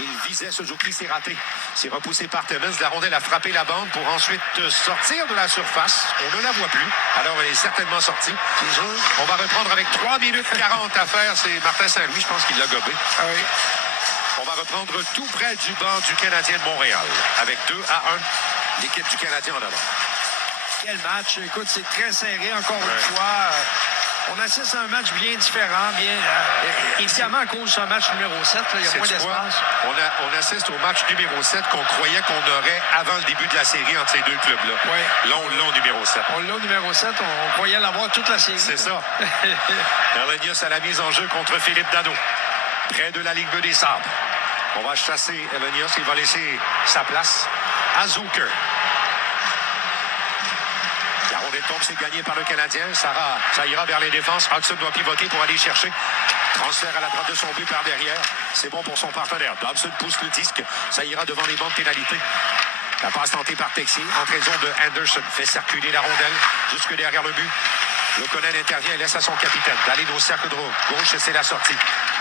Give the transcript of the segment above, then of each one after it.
Il visait Suzuki, c'est raté. C'est repoussé par Timmins. La rondelle a frappé la bande pour ensuite sortir de la surface. On ne la voit plus. Alors, elle est certainement sortie. On va reprendre avec 3 minutes 40 à faire. C'est Martin Saint-Louis, je pense qu'il l'a gobé. Ah oui. On va reprendre tout près du banc du Canadien de Montréal. Avec 2-1, l'équipe du Canadien en avant. Quel match. Écoute, c'est très serré encore une fois. On assiste à un match bien différent, évidemment à cause de ce match numéro 7, il y a moins d'espace. On assiste au match numéro 7 qu'on croyait qu'on aurait avant le début de la série entre ces deux clubs-là. Oui. Là, on l'a au numéro 7. On l'a au numéro 7, on croyait l'avoir toute la série. C'est ça. Elenius à la mise en jeu contre Philippe Danault. Près de la ligne bleue des Sabres. On va chasser Elenius, il va laisser sa place à Zucker. Tombe, c'est gagné par le Canadien. Ça ira vers les défenses. Hudson doit pivoter pour aller chercher. Transfert à la droite de son but par derrière. C'est bon pour son partenaire. Dobson pousse le disque. Ça ira devant les bancs de pénalité. La passe tentée par Texier. En raison de Anderson. Fait circuler la rondelle jusque derrière le but. Le Conan intervient et laisse à son capitaine d'aller au cercle de gauche. C'est la sortie.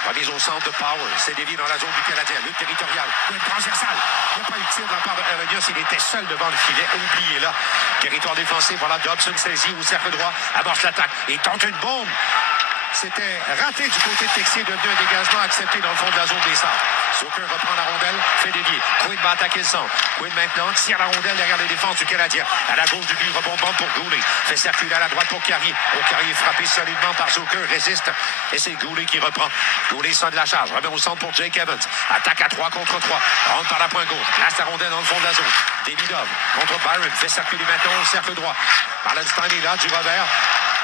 Remise au centre de Power. C'est dévié dans la zone du Canadien. Lutte territoriale. Une transversale. Il n'y a pas eu de tir de la part de Elenius. Il était seul devant le filet. Oublié là. Territoire défensif. Voilà Dobson saisi au cercle droit. Amorce l'attaque. Et tente une bombe. C'était raté du côté de Texier, devenu un dégagement accepté dans le fond de la zone des Sabres. Zucker reprend la rondelle, fait dévier. Quinn va attaquer le centre. Quinn maintenant tire la rondelle derrière les défenses du Canadien. À la gauche du but, rebond pour Goulet. Fait circuler à la droite pour Carrier. Carrier frappé solidement par Zucker, résiste. Et c'est Goulet qui reprend. Goulet sonne la charge, remet au centre pour Jake Evans. Attaque à 3 contre 3. Rentre par la pointe gauche. Place la rondelle dans le fond de la zone. Davidov contre Byron. Fait circuler maintenant au cercle droit. Marlenstein est là, du revers.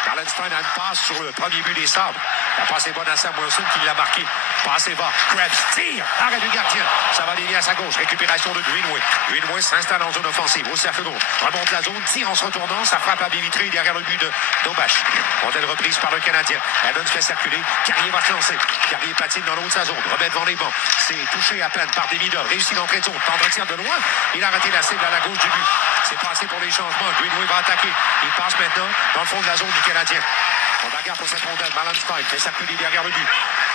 Marlenstein a une passe sur le premier but des Sabres. La passe est bonne à Sam Wilson qui l'a marqué. Passe est bas. Krebs tire. Arrêt du gardien. Ça va dévier à sa gauche. Récupération de Greenway. Greenway s'installe en zone offensive au cercle gauche. Remonte la zone. Tire en se retournant. Ça frappe à Bivitré derrière le but de Dobash. Rondelle reprise par le Canadien. Evans fait circuler. Carrier va se lancer. Carrier patine dans l'autre de sa zone. Remet devant les bancs. C'est touché à peine par Davidov. Réussit l'entrée de zone. Tente de tir de loin. Il a raté la cible à la gauche du but. C'est passé pour les changements. Greenway va attaquer. Il passe maintenant dans le fond de la zone du Canadien. On bagarre pour cette rondelle. Marlenstein fait circuler derrière le but.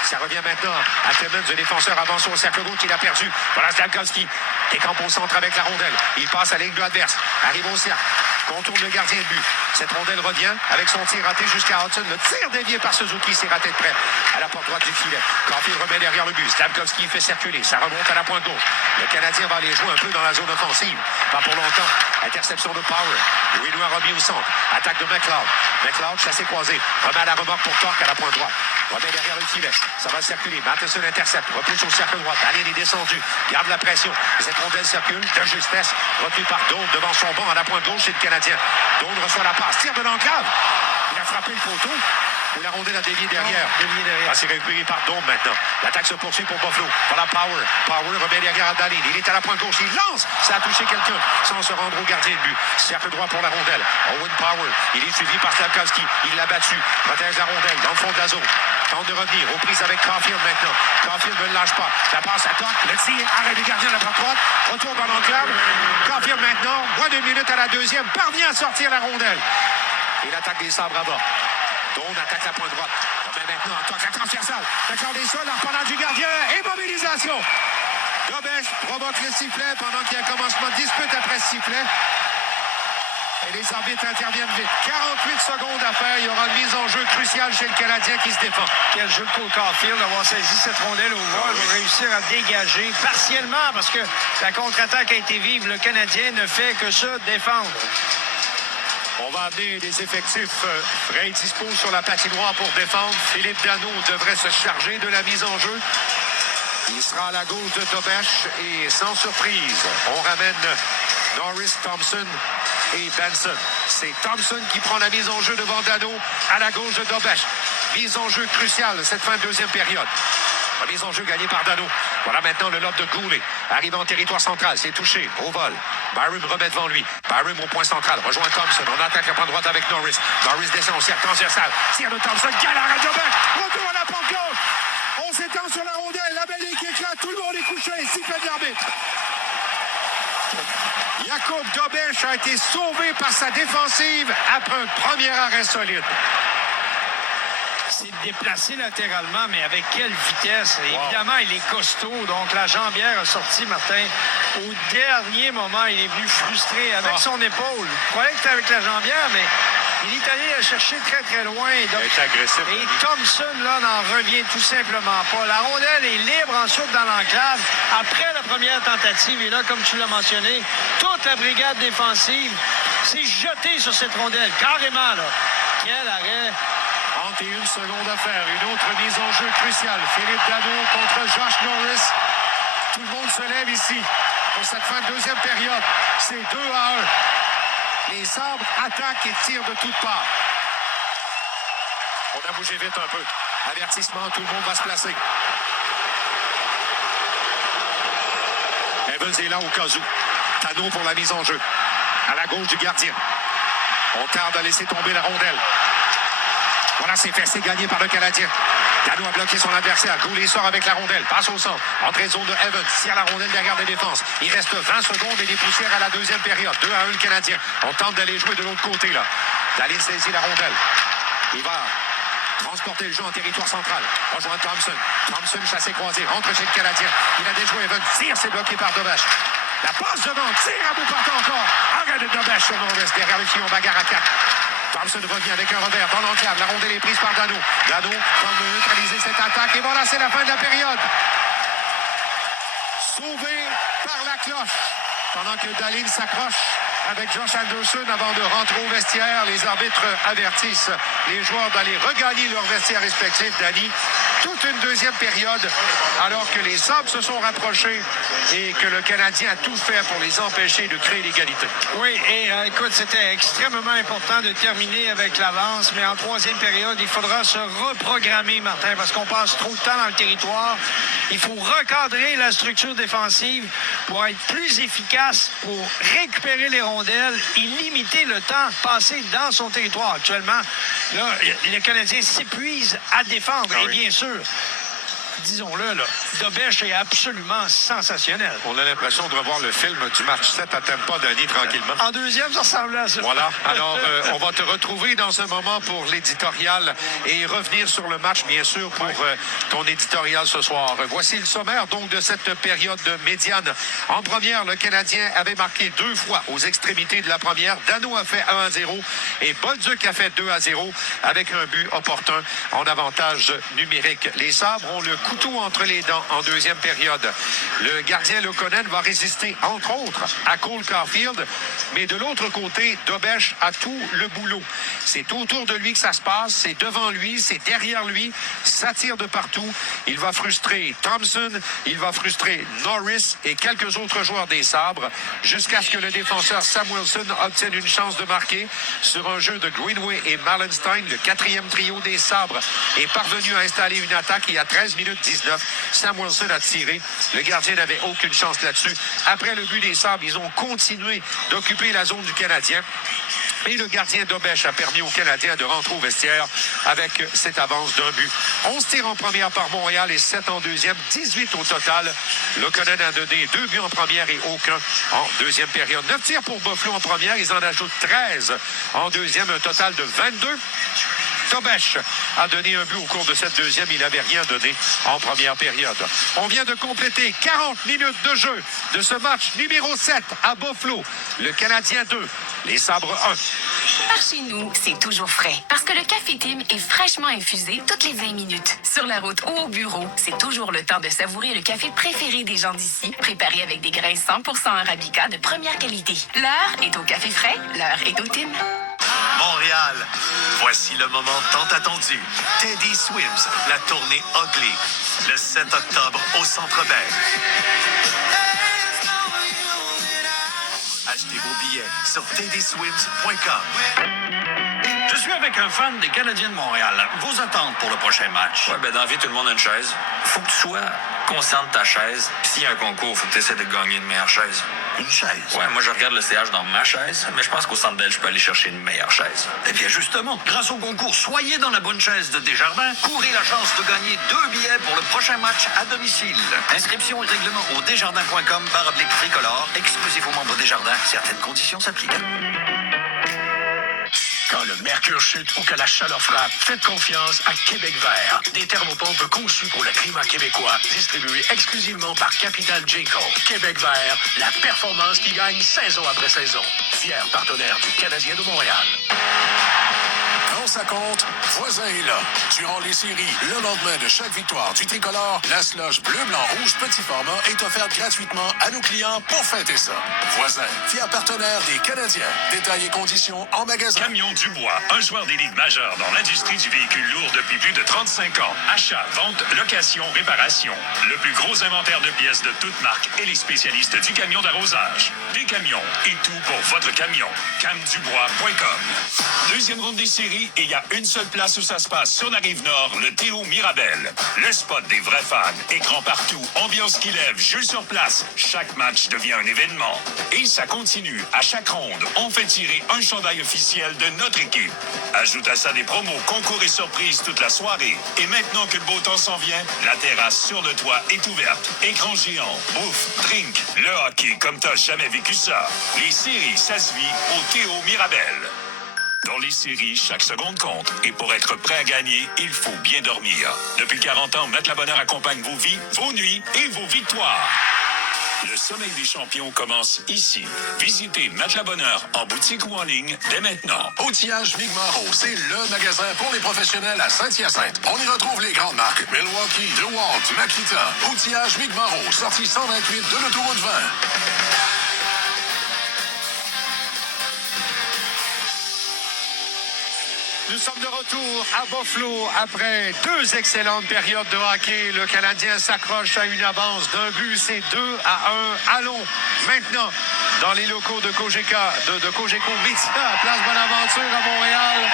Ça revient maintenant à Timmins, le défenseur avance au cercle gauche qu'il a perdu. Voilà Stamkowski. Décampe au centre avec la rondelle. Il passe à la ligne bleue adverse. Arrive au cercle. Contourne le gardien de but. Cette rondelle revient avec son tir raté jusqu'à Hudson. Le tir dévié par Suzuki, c'est raté de près à la porte droite du filet. Caulfield remet derrière le but. Stamkowski fait circuler. Ça remonte à la pointe gauche. Le Canadien va aller jouer un peu dans la zone offensive. Pas pour longtemps. Interception de Power. Greenway remis au centre. Attaque de McLeod. McLeod chassé croisé. Remet à la remorque pour Torque à la pointe droite. Remet derrière le filet. Ça va circuler. Matheson intercepte. Repousse au cercle droit. Allen est descendu. Garde la pression. Cette rondelle circule de justesse. Retenu par Dawn devant son banc à la pointe gauche. C'est le Canadien. Dawn reçoit la passe. Tire de l'enclave. Il a frappé le poteau. Et la rondelle a dévié derrière. C'est récupéré par Dawn maintenant. L'attaque se poursuit pour Buffalo. Voilà Power. Power remet derrière à Dahlin. Il est à la pointe gauche. Il lance. Ça a touché quelqu'un sans se rendre au gardien de but. Cercle droit pour la rondelle. Owen Power. Il est suivi par Slavkovski. Il l'a battu. Protège la rondelle dans le fond de la zone. Tente de revenir. Reprise avec Caulfield maintenant. Caulfield ne le lâche pas. Ça passe à Torque. Le tir. Arrêt du gardien de la droite. Retour dans l'enclave. Caulfield maintenant. Moins d'une minute à la deuxième. Parvient à sortir la rondelle. Et l'attaque des Sabres à bas. Dawn attaque la pointe droite. Mais maintenant, Torque la transversale. D'accord des sols en pendant du gardien. Et mobilisation. Dobesch provoque le sifflet pendant qu'il y a un commencement de dispute après ce sifflet. Et les arbitres interviennent vite. 48 secondes à faire. Il y aura une mise en jeu cruciale chez le Canadien qui se défend. Quel jeu pour Caulfield d'avoir saisi cette rondelle au vol. Il va réussir à dégager partiellement parce que la contre-attaque a été vive. Le Canadien ne fait que se défendre. On va amener des effectifs frais dispos sur la patinoire pour défendre. Philippe Danault devrait se charger de la mise en jeu. Il sera à la gauche de Dobesch et sans surprise, on ramène Norris, Thompson et Benson. C'est Thompson qui prend la mise en jeu devant Danault à la gauche de Dobesch. Mise en jeu cruciale cette fin de deuxième période. Mise en jeu gagnée par Danault. Voilà maintenant le lob de Goulet. Arrive en territoire central, c'est touché au vol. Byron remet devant lui. Byron au point central, rejoint Thompson. On attaque la pointe droite avec Norris. Norris descend au cercle transversal. Tire de Thompson, galère à Dobesch. Retour à la porte gauche. On s'étend sur la rondelle. La belle qui éclate. Tout le monde est couché. Sifflet de l'arbitre. Jakub Dobesch a été sauvé par sa défensive après un premier arrêt solide. s'est déplacé latéralement, mais avec quelle vitesse. Évidemment, il est costaud, donc la jambière a sorti, Martin. Au dernier moment, il est venu frustré avec son épaule. Je croyais que c'était avec la jambière, mais il est allé la chercher très, très loin. Donc, il est agressif. et Thompson, là, n'en revient tout simplement pas. La rondelle est libre ensuite dans l'enclave. Après la première tentative, et là, comme tu l'as mentionné, toute la brigade défensive s'est jetée sur cette rondelle, carrément, là. Quel arrêt. 31 secondes à faire. Une autre mise en jeu cruciale. Philippe Danault contre Josh Norris. Tout le monde se lève ici pour cette fin de deuxième période. C'est 2-1. Les Sabres attaquent et tirent de toutes parts. On a bougé vite un peu. Avertissement, tout le monde va se placer. Evans est là au cas où. Danault pour la mise en jeu. À la gauche du gardien. On tarde à laisser tomber la rondelle. Voilà, c'est fait, c'est gagné par le Canadien. Danault a bloqué son adversaire. Goulet sort avec la rondelle. Passe au centre. Entrée de zone de Evans. Tire la rondelle derrière des défenses. Il reste 20 secondes et des poussières à la deuxième période. 2-1 le Canadien. On tente d'aller jouer de l'autre côté, là. Dallin saisit la rondelle. Il va transporter le jeu en territoire central. Rejoint Thompson. Thompson chassé-croisé. Rentre chez le Canadien. Il a déjoué Evans. Tire, c'est bloqué par Dobesch. La passe devant. Tire à bout portant encore. Arrête de Dobesch sur Norris. Derrière le filet, on bagarre à 4. Thompson revient avec un revers dans l'enclave. La rondelle est prise par Danault. Danault tente de neutraliser cette attaque. Et voilà, c'est la fin de la période. Sauvé par la cloche. Pendant que Dallin s'accroche avec Josh Anderson avant de rentrer au vestiaire. Les arbitres avertissent les joueurs d'aller regagner leur vestiaire respectif. Danny, toute une deuxième période, alors que les Sabres se sont rapprochés et que le Canadien a tout fait pour les empêcher de créer l'égalité. Oui, et écoute, c'était extrêmement important de terminer avec l'avance, mais en troisième période, il faudra se reprogrammer, Martin, parce qu'on passe trop de temps dans le territoire. Il faut recadrer la structure défensive pour être plus efficace, pour récupérer les rondelles et limiter le temps passé dans son territoire. Actuellement, là, le Canadien s'épuise à défendre, et bien sûr, disons-le, là, Dobesch est absolument sensationnel. On a l'impression de revoir le film du match 7 à Tampa, Danny, tranquillement. En deuxième, ça ressemblait à ça. Voilà. Alors, on va te retrouver dans un moment pour l'éditorial et revenir sur le match, bien sûr, pour ton éditorial ce soir. Voici le sommaire, donc, de cette période médiane. En première, le Canadien avait marqué 2 fois aux extrémités de la première. Danault a fait 1-0 et Bolduc a fait 2-0 avec un but opportun en avantage numérique. Les Sabres ont le couteau entre les dents en deuxième période. Le gardien Lekonen va résister, entre autres, à Cole Caulfield, mais de l'autre côté, Dobesch a tout le boulot. C'est autour de lui que ça se passe, c'est devant lui, c'est derrière lui, ça tire de partout. Il va frustrer Thompson, il va frustrer Norris et quelques autres joueurs des Sabres, jusqu'à ce que le défenseur Samuelsson obtienne une chance de marquer sur un jeu de Greenway et Malenstein. Le quatrième trio des Sabres est parvenu à installer une attaque et à 13 minutes 19, Samuelsson a tiré. Le gardien n'avait aucune chance là-dessus. Après le but des Sabres, ils ont continué d'occuper la zone du Canadien. Et le gardien Dobesch a permis aux Canadiens de rentrer au vestiaire avec cette avance d'un but. 11 tirs en première par Montréal et 7 en deuxième, 18 au total. Lekonen a donné 2 buts en première et aucun en deuxième période. 9 tirs pour Buffalo en première, ils en ajoutent 13 en deuxième, un total de 22. Dobesch a donné un but au cours de cette deuxième. Il n'avait rien donné en première période. On vient de compléter 40 minutes de jeu de ce match numéro 7 à Buffalo. Le Canadien 2, les Sabres 1. Par chez nous, c'est toujours frais. Parce que le Café Tim est fraîchement infusé toutes les 20 minutes. Sur la route ou au bureau, c'est toujours le temps de savourer le café préféré des gens d'ici, préparé avec des grains 100% Arabica de première qualité. L'heure est au café frais, l'heure est au Tim. Montréal, voici le moment tant attendu. Teddy Swims, la tournée Ugly, le 7 octobre au Centre Bell. Achetez vos billets sur teddyswims.com. Je suis avec un fan des Canadiens de Montréal. Vos attentes pour le prochain match? Ouais, ben dans la vie, tout le monde a une chaise. Faut que tu sois conscient de ta chaise. Puis s'il y a un concours, faut que tu essaies de gagner une meilleure chaise. Une chaise? Ouais, moi je regarde le CH dans ma chaise, mais je pense qu'au Centre Bell, je peux aller chercher une meilleure chaise. Eh bien, justement, grâce au concours Soyez dans la bonne chaise de Desjardins, courez la chance de gagner 2 billets pour le prochain match à domicile. Inscription et règlement au desjardins.com/tricolore, exclusif aux membres Desjardins. Certaines conditions s'appliquent. Quand le mercure chute ou que la chaleur frappe, faites confiance à Québec Vert. Des thermopompes conçues pour le climat québécois, distribuées exclusivement par Capital Jayco. Québec Vert, la performance qui gagne saison après saison. Fier partenaire du Canadien de Montréal. Quand ça compte, Voisin est là. Durant les séries, le lendemain de chaque victoire du tricolore, la slush bleu, blanc, rouge, petit format est offerte gratuitement à nos clients pour fêter ça. Voisin, fier partenaire des Canadiens. Détails et conditions en magasin. Camion Dubois, un joueur d'élite majeur dans l'industrie du véhicule lourd depuis plus de 35 ans. Achat, vente, location, réparation. Le plus gros inventaire de pièces de toutes marques et les spécialistes du camion d'arrosage. Des camions et tout pour votre camion. camdubois.com. Deuxième ronde des séries et il y a une seule place où ça se passe sur la Rive-Nord, le Théo Mirabel. Le spot des vrais fans. Écran partout, ambiance qui lève, jeu sur place. Chaque match devient un événement. Et ça continue. À chaque ronde, on fait tirer un chandail officiel de notre équipe. Ajoute à ça des promos, concours et surprises toute la soirée. Et maintenant que le beau temps s'en vient, la terrasse sur le toit est ouverte. Écran géant, bouffe, drink, le hockey comme t'as jamais vécu ça. Les séries, ça se vit au Théo Mirabel. Dans les séries, chaque seconde compte. Et pour être prêt à gagner, il faut bien dormir. Depuis 40 ans, Matelas Bonheur accompagne vos vies, vos nuits et vos victoires. Le sommeil des champions commence ici. Visitez Matelas Bonheur en boutique ou en ligne dès maintenant. Outillage Mi'kmaq, c'est le magasin pour les professionnels à Saint-Hyacinthe. On y retrouve les grandes marques Milwaukee, DeWalt, Makita. Outillage Mi'kmaq, sortie 128 de l'autoroute 20. Nous sommes de retour à Buffalo après 2 excellentes périodes de hockey. Le Canadien s'accroche à une avance d'un but, c'est 2-1. Allons maintenant dans les locaux de Cogeco Média, Place Bonaventure à Montréal.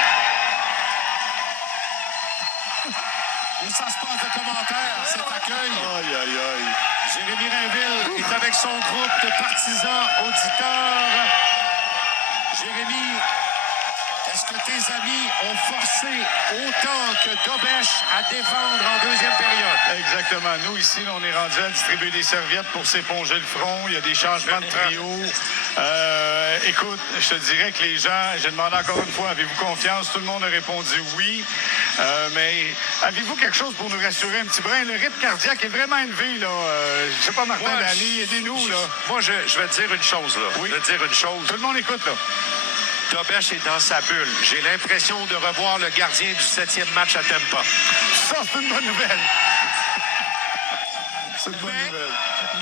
Et ça se passe de commentaires, cet accueil. Aïe, aïe, aïe. Jérémy Rainville est avec son groupe de partisans auditeurs. Jérémy, est-ce que tes amis ont forcé autant que Dobèche à défendre en deuxième période? Exactement. Nous, ici, on est rendu à distribuer des serviettes pour s'éponger le front. Il y a des changements de trio. Écoute, je te dirais que les gens, j'ai demandé encore une fois, avez-vous confiance? Tout le monde a répondu oui. Mais avez-vous quelque chose pour nous rassurer un petit brin? Le rythme cardiaque est vraiment élevé, là. Je sais pas, Martin Dany, aidez-nous, là. Moi, je vais te dire une chose, là. Oui. Je vais te dire une chose. Tout le monde écoute, là. Dobèche est dans sa bulle. J'ai l'impression de revoir le gardien du 7e match à Tampa. Ça, c'est une bonne nouvelle. C'est une bonne nouvelle.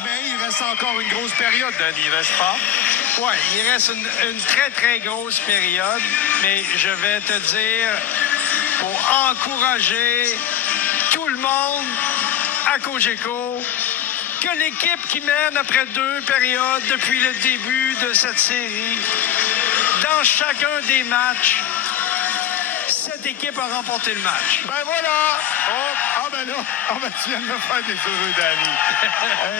Mais il reste encore une grosse période, Danny, n'est-ce pas? Oui, il reste une très, très grosse période. Mais je vais te dire, pour encourager tout le monde à Cogeco, que l'équipe qui mène après 2 périodes depuis le début de cette série, dans chacun des matchs, cette équipe a remporté le match. Ben voilà! Oh, ben là, tu viens de me faire des heureux, Danny.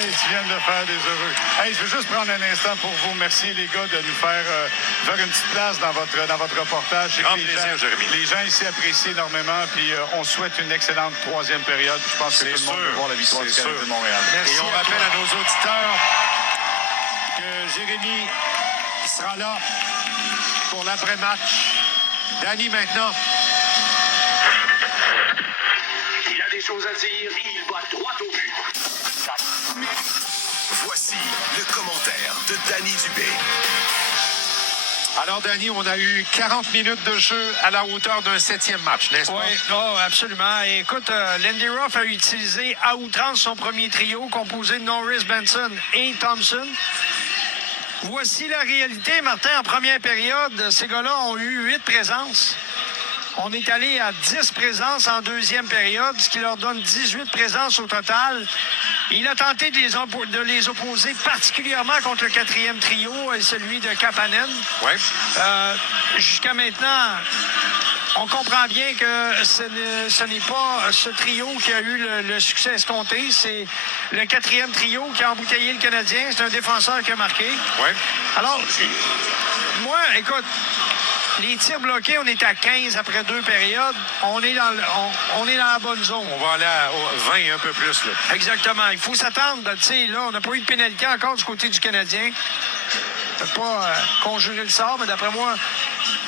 Hey, tu viens de me faire des heureux. Hey, je veux juste prendre un instant pour vous remercier, les gars, de nous faire une petite place dans votre reportage. Grand plaisir, Jérémy. Les gens ici apprécient énormément, puis on souhaite une excellente 3e période. Je pense que tout le monde veut voir la victoire du Canadien de Montréal. Et on rappelle à nos auditeurs que Jérémy sera là pour l'après-match. Danny, maintenant. Il a des choses à dire et il va droit au but. Voici le commentaire de Danny Dubé. Alors, Danny, on a eu 40 minutes de jeu à la hauteur d'un 7e match, n'est-ce pas? Oui, oh, absolument. Et écoute, Lindy Ruff a utilisé à outrance son premier trio composé de Norris, Benson et Thompson. Voici la réalité, Martin. En première période, ces gars-là ont eu 8 présences. On est allé à 10 présences en deuxième période, ce qui leur donne 18 présences au total. Il a tenté de les opposer particulièrement contre le 4e trio, celui de Kapanen. Oui. Jusqu'à maintenant, on comprend bien que ce n'est pas ce trio qui a eu le succès escompté. C'est le 4e trio qui a embouteillé le Canadien. C'est un défenseur qui a marqué. Oui. Alors, moi, écoute, les tirs bloqués, on est à 15 après 2 périodes. On est dans la bonne zone. On va aller à 20 un peu plus, là. Exactement. Il faut s'attendre. Tu sais, là, on n'a pas eu de pénalité encore du côté du Canadien. conjurer le sort, mais d'après moi,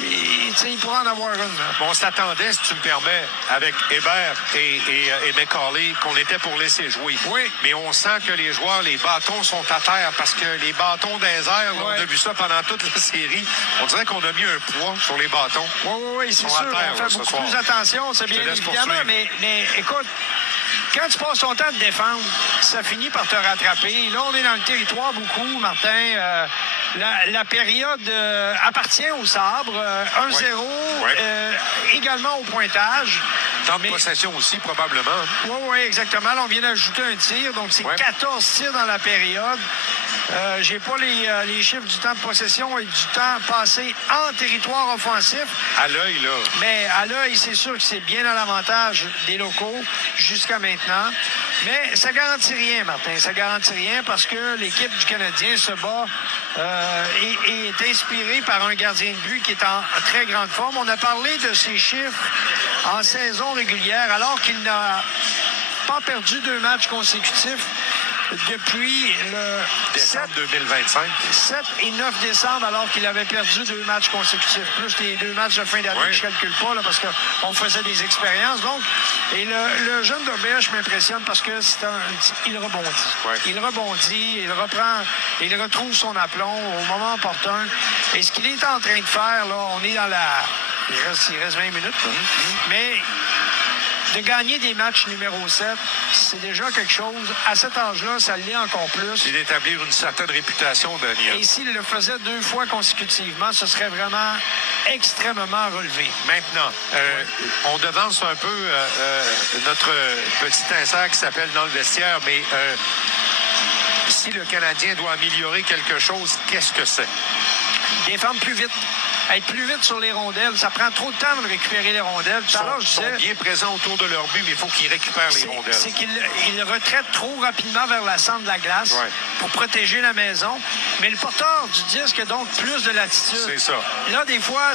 il pourra en avoir une. Là. On s'attendait, si tu me permets, avec Hébert et McCauley, qu'on était pour laisser jouer. Oui. Mais on sent que les joueurs, les bâtons sont à terre parce que les bâtons des airs, là, on a vu ça pendant toute la série. On dirait qu'on a mis un poids sur les bâtons. Oui, c'est Ils sûr. sont à terre, On fait ce beaucoup soir. plus attention, c'est bien te laisse évidemment, poursuivre. mais écoute, quand tu passes ton temps de défendre, ça finit par te rattraper. Là, on est dans le territoire beaucoup, Martin. La période appartient au Sabre. 1-0, également au pointage. Temps de possession aussi, probablement. Oui, exactement. Là, on vient d'ajouter un tir, donc c'est 14 tirs dans la période. J'ai pas les chiffres du temps de possession et du temps passé en territoire offensif. À l'œil, là. Mais à l'œil, c'est sûr que c'est bien à l'avantage des locaux jusqu'à maintenant. Mais ça garantit rien, Martin. Ça garantit rien parce que l'équipe du Canadien se bat et est inspirée par un gardien de but qui est en très grande forme. On a parlé de ses chiffres en saison régulière alors qu'il n'a pas perdu 2 matchs consécutifs depuis le Décembre 2025. 7 et 9 décembre, alors qu'il avait perdu 2 matchs consécutifs, plus les 2 matchs de fin d'année, je ne calcule pas, là, parce qu'on faisait des expériences. Donc, et le jeune d'Auberge m'impressionne parce que il rebondit. Il rebondit, il reprend, il retrouve son aplomb au moment opportun. Et ce qu'il est en train de faire, là, on est dans la... Il reste 20 minutes, là. Mais... de gagner des matchs numéro 7, c'est déjà quelque chose. À cet âge-là, ça l'est encore plus. Et d'établir une certaine réputation, Daniel. Et s'il le faisait 2 fois consécutivement, ce serait vraiment extrêmement relevé. Maintenant, on devance un peu notre petit insert qui s'appelle dans le vestiaire, mais si le Canadien doit améliorer quelque chose, qu'est-ce que c'est? Défendre plus vite. Être plus vite sur les rondelles. Ça prend trop de temps de récupérer les rondelles. Tout à l'heure, je Ils sont disais... bien présents autour de leur but, mais il faut qu'ils récupèrent les rondelles. C'est qu'ils retraitent trop rapidement vers la centre de la glace pour protéger la maison. Mais le porteur du disque a donc plus de latitude. C'est ça. Là, des fois...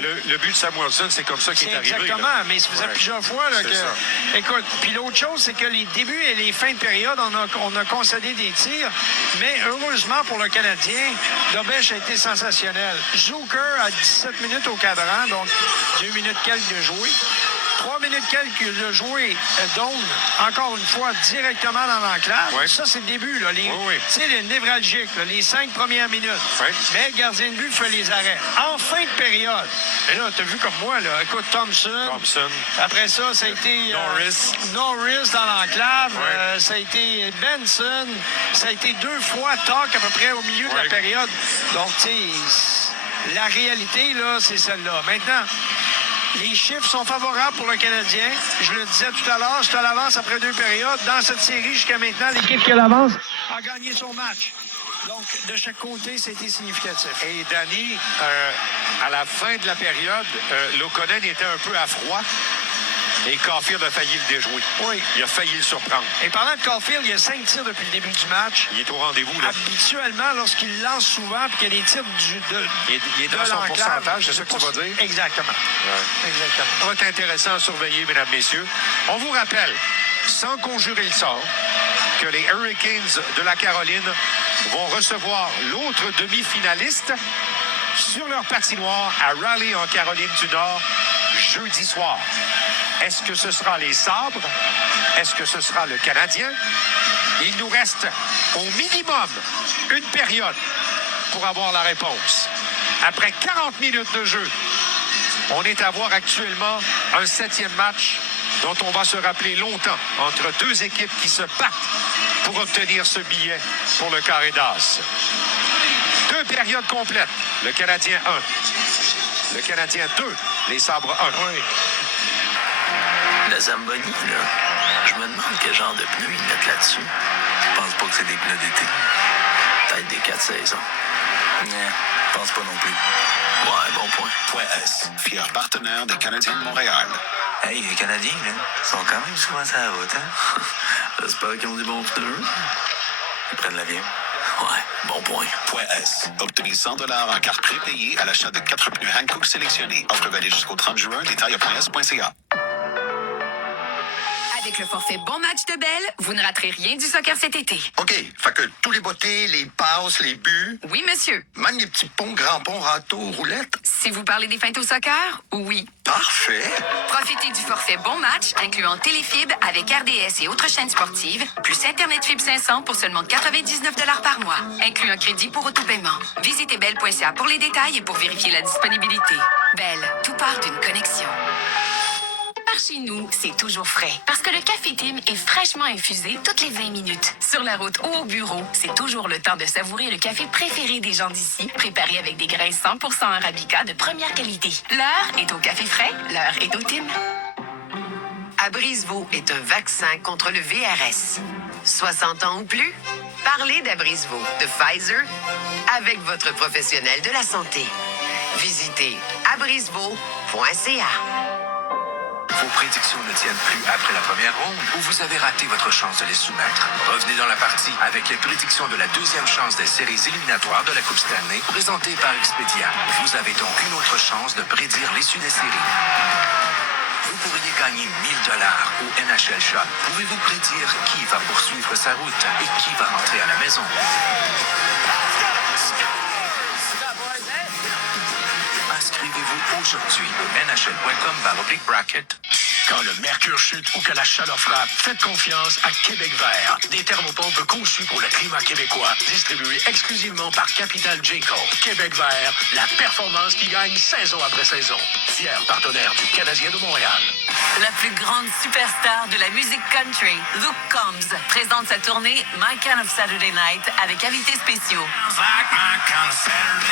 Le but de Samuelson, c'est comme ça qu'il est arrivé. Exactement, là. mais ça faisait plusieurs fois là, que... Ça. Écoute, puis l'autre chose, c'est que les débuts et les fins de période, on a concédé des tirs, mais heureusement pour le Canadien, Dobèche a été sensationnel. Zucker à 17 minutes au cadran, donc 2 minutes quelques de jouer. 3 minutes quelques de jouer, Doan, encore une fois, directement dans l'enclave. Oui. Ça, c'est le début, là. Tu oui. sais, les névralgiques, là, les 5 premières minutes. Oui. Mais le gardien de but fait les arrêts. En fin de période, et là, t'as vu comme moi, là, écoute, Thompson. Après ça, ça a été Norris dans l'enclave. Oui. Ça a été Benson. Ça a été 2 fois Talk à peu près au milieu de la période. Donc, tu sais, la réalité, là, c'est celle-là. Maintenant, les chiffres sont favorables pour le Canadien. Je le disais tout à l'heure, c'est à l'avance après 2 périodes. Dans cette série, jusqu'à maintenant, l'équipe qui a l'avance a gagné son match. Donc, de chaque côté, c'était significatif. Et Danny, à la fin de la période, Lokonen était un peu à froid. Et Caulfield a failli le déjouer. Oui. Il a failli le surprendre. Et parlant de Caulfield, il y a 5 tirs depuis le début du match. Il est au rendez-vous, là. Habituellement, lorsqu'il lance souvent, puis qu'il y a des tirs il est dans son pourcentage, c'est ça que tu vas dire? Exactement. Ouais. Exactement. Ça va être intéressant à surveiller, mesdames, messieurs. On vous rappelle, sans conjurer le sort, que les Hurricanes de la Caroline vont recevoir l'autre demi-finaliste sur leur patinoire à Raleigh, en Caroline du Nord, jeudi soir. Est-ce que ce sera les Sabres? Est-ce que ce sera le Canadien? Il nous reste au minimum une période pour avoir la réponse. Après 40 minutes de jeu, on est à voir actuellement un 7e match dont on va se rappeler longtemps entre 2 équipes qui se battent pour obtenir ce billet pour le carré d'as. 2 périodes complètes. Le Canadien 1. Le Canadien 2. Les Sabres 1. Oui. La Zamboni, là, je me demande quel genre de pneus ils mettent là-dessus. Je pense pas que c'est des pneus d'été. Peut-être des 4 saisons. Je pense pas non plus. Ouais, bon point. Point S, fier partenaire des Canadiens de Montréal. Hey, les Canadiens, là, sont quand même souvent sur la route, hein? J'espère qu'ils ont des bons pneus. Ils prennent l'avion. Ouais, bon point. Point S. Obtenez 100 $ en carte prépayée à l'achat de 4 pneus Hankook sélectionnés. Offre valide jusqu'au 30 juin. Détails à .s.ca. Avec Avec le forfait Bon Match de Bell, vous ne raterez rien du soccer cet été. OK, fait que tous les bottées, les passes, les buts, Oui, monsieur. même les petits ponts, grands ponts, râteaux, roulettes. Si vous parlez des feintes au soccer, oui. Parfait. Profitez du forfait Bon Match, incluant Téléfibre avec RDS et autres chaînes sportives, plus Internet Fibre 500 pour seulement 99 $ par mois, inclus un crédit pour autopaiement. Visitez bell.ca pour les détails et pour vérifier la disponibilité. Bell, tout part d'une connexion. Par chez nous, c'est toujours frais. Parce que le Café Tim est fraîchement infusé toutes les 20 minutes. Sur la route ou au bureau, c'est toujours le temps de savourer le café préféré des gens d'ici, préparé avec des grains 100% Arabica de première qualité. L'heure est au café frais, l'heure est au Tim. Abrisvo est un vaccin contre le VRS. 60 ans ou plus? Parlez d'Abrisvo de Pfizer avec votre professionnel de la santé. Visitez abrisvo.ca. Vos prédictions ne tiennent plus après la première ronde ou vous avez raté votre chance de les soumettre. Revenez dans la partie avec les prédictions de la deuxième chance des séries éliminatoires de la Coupe Stanley présentée par Expedia. Vous avez donc une autre chance de prédire l'issue des séries. Vous pourriez gagner 1000 $ au NHL Shop. Pouvez-vous prédire qui va poursuivre sa route et qui va rentrer à la maison? Inscrivez-vous aujourd'hui au nhl.com/bracket. Quand le mercure chute ou que la chaleur frappe, faites confiance à Québec Vert. Des thermopompes conçues pour le climat québécois, distribuées exclusivement par Capital Jayco. Québec Vert, la performance qui gagne saison après saison. Fier partenaire du Canadien de Montréal. La plus grande superstar de la musique country, Luke Combs, présente sa tournée My Kind of Saturday Night avec invités spéciaux.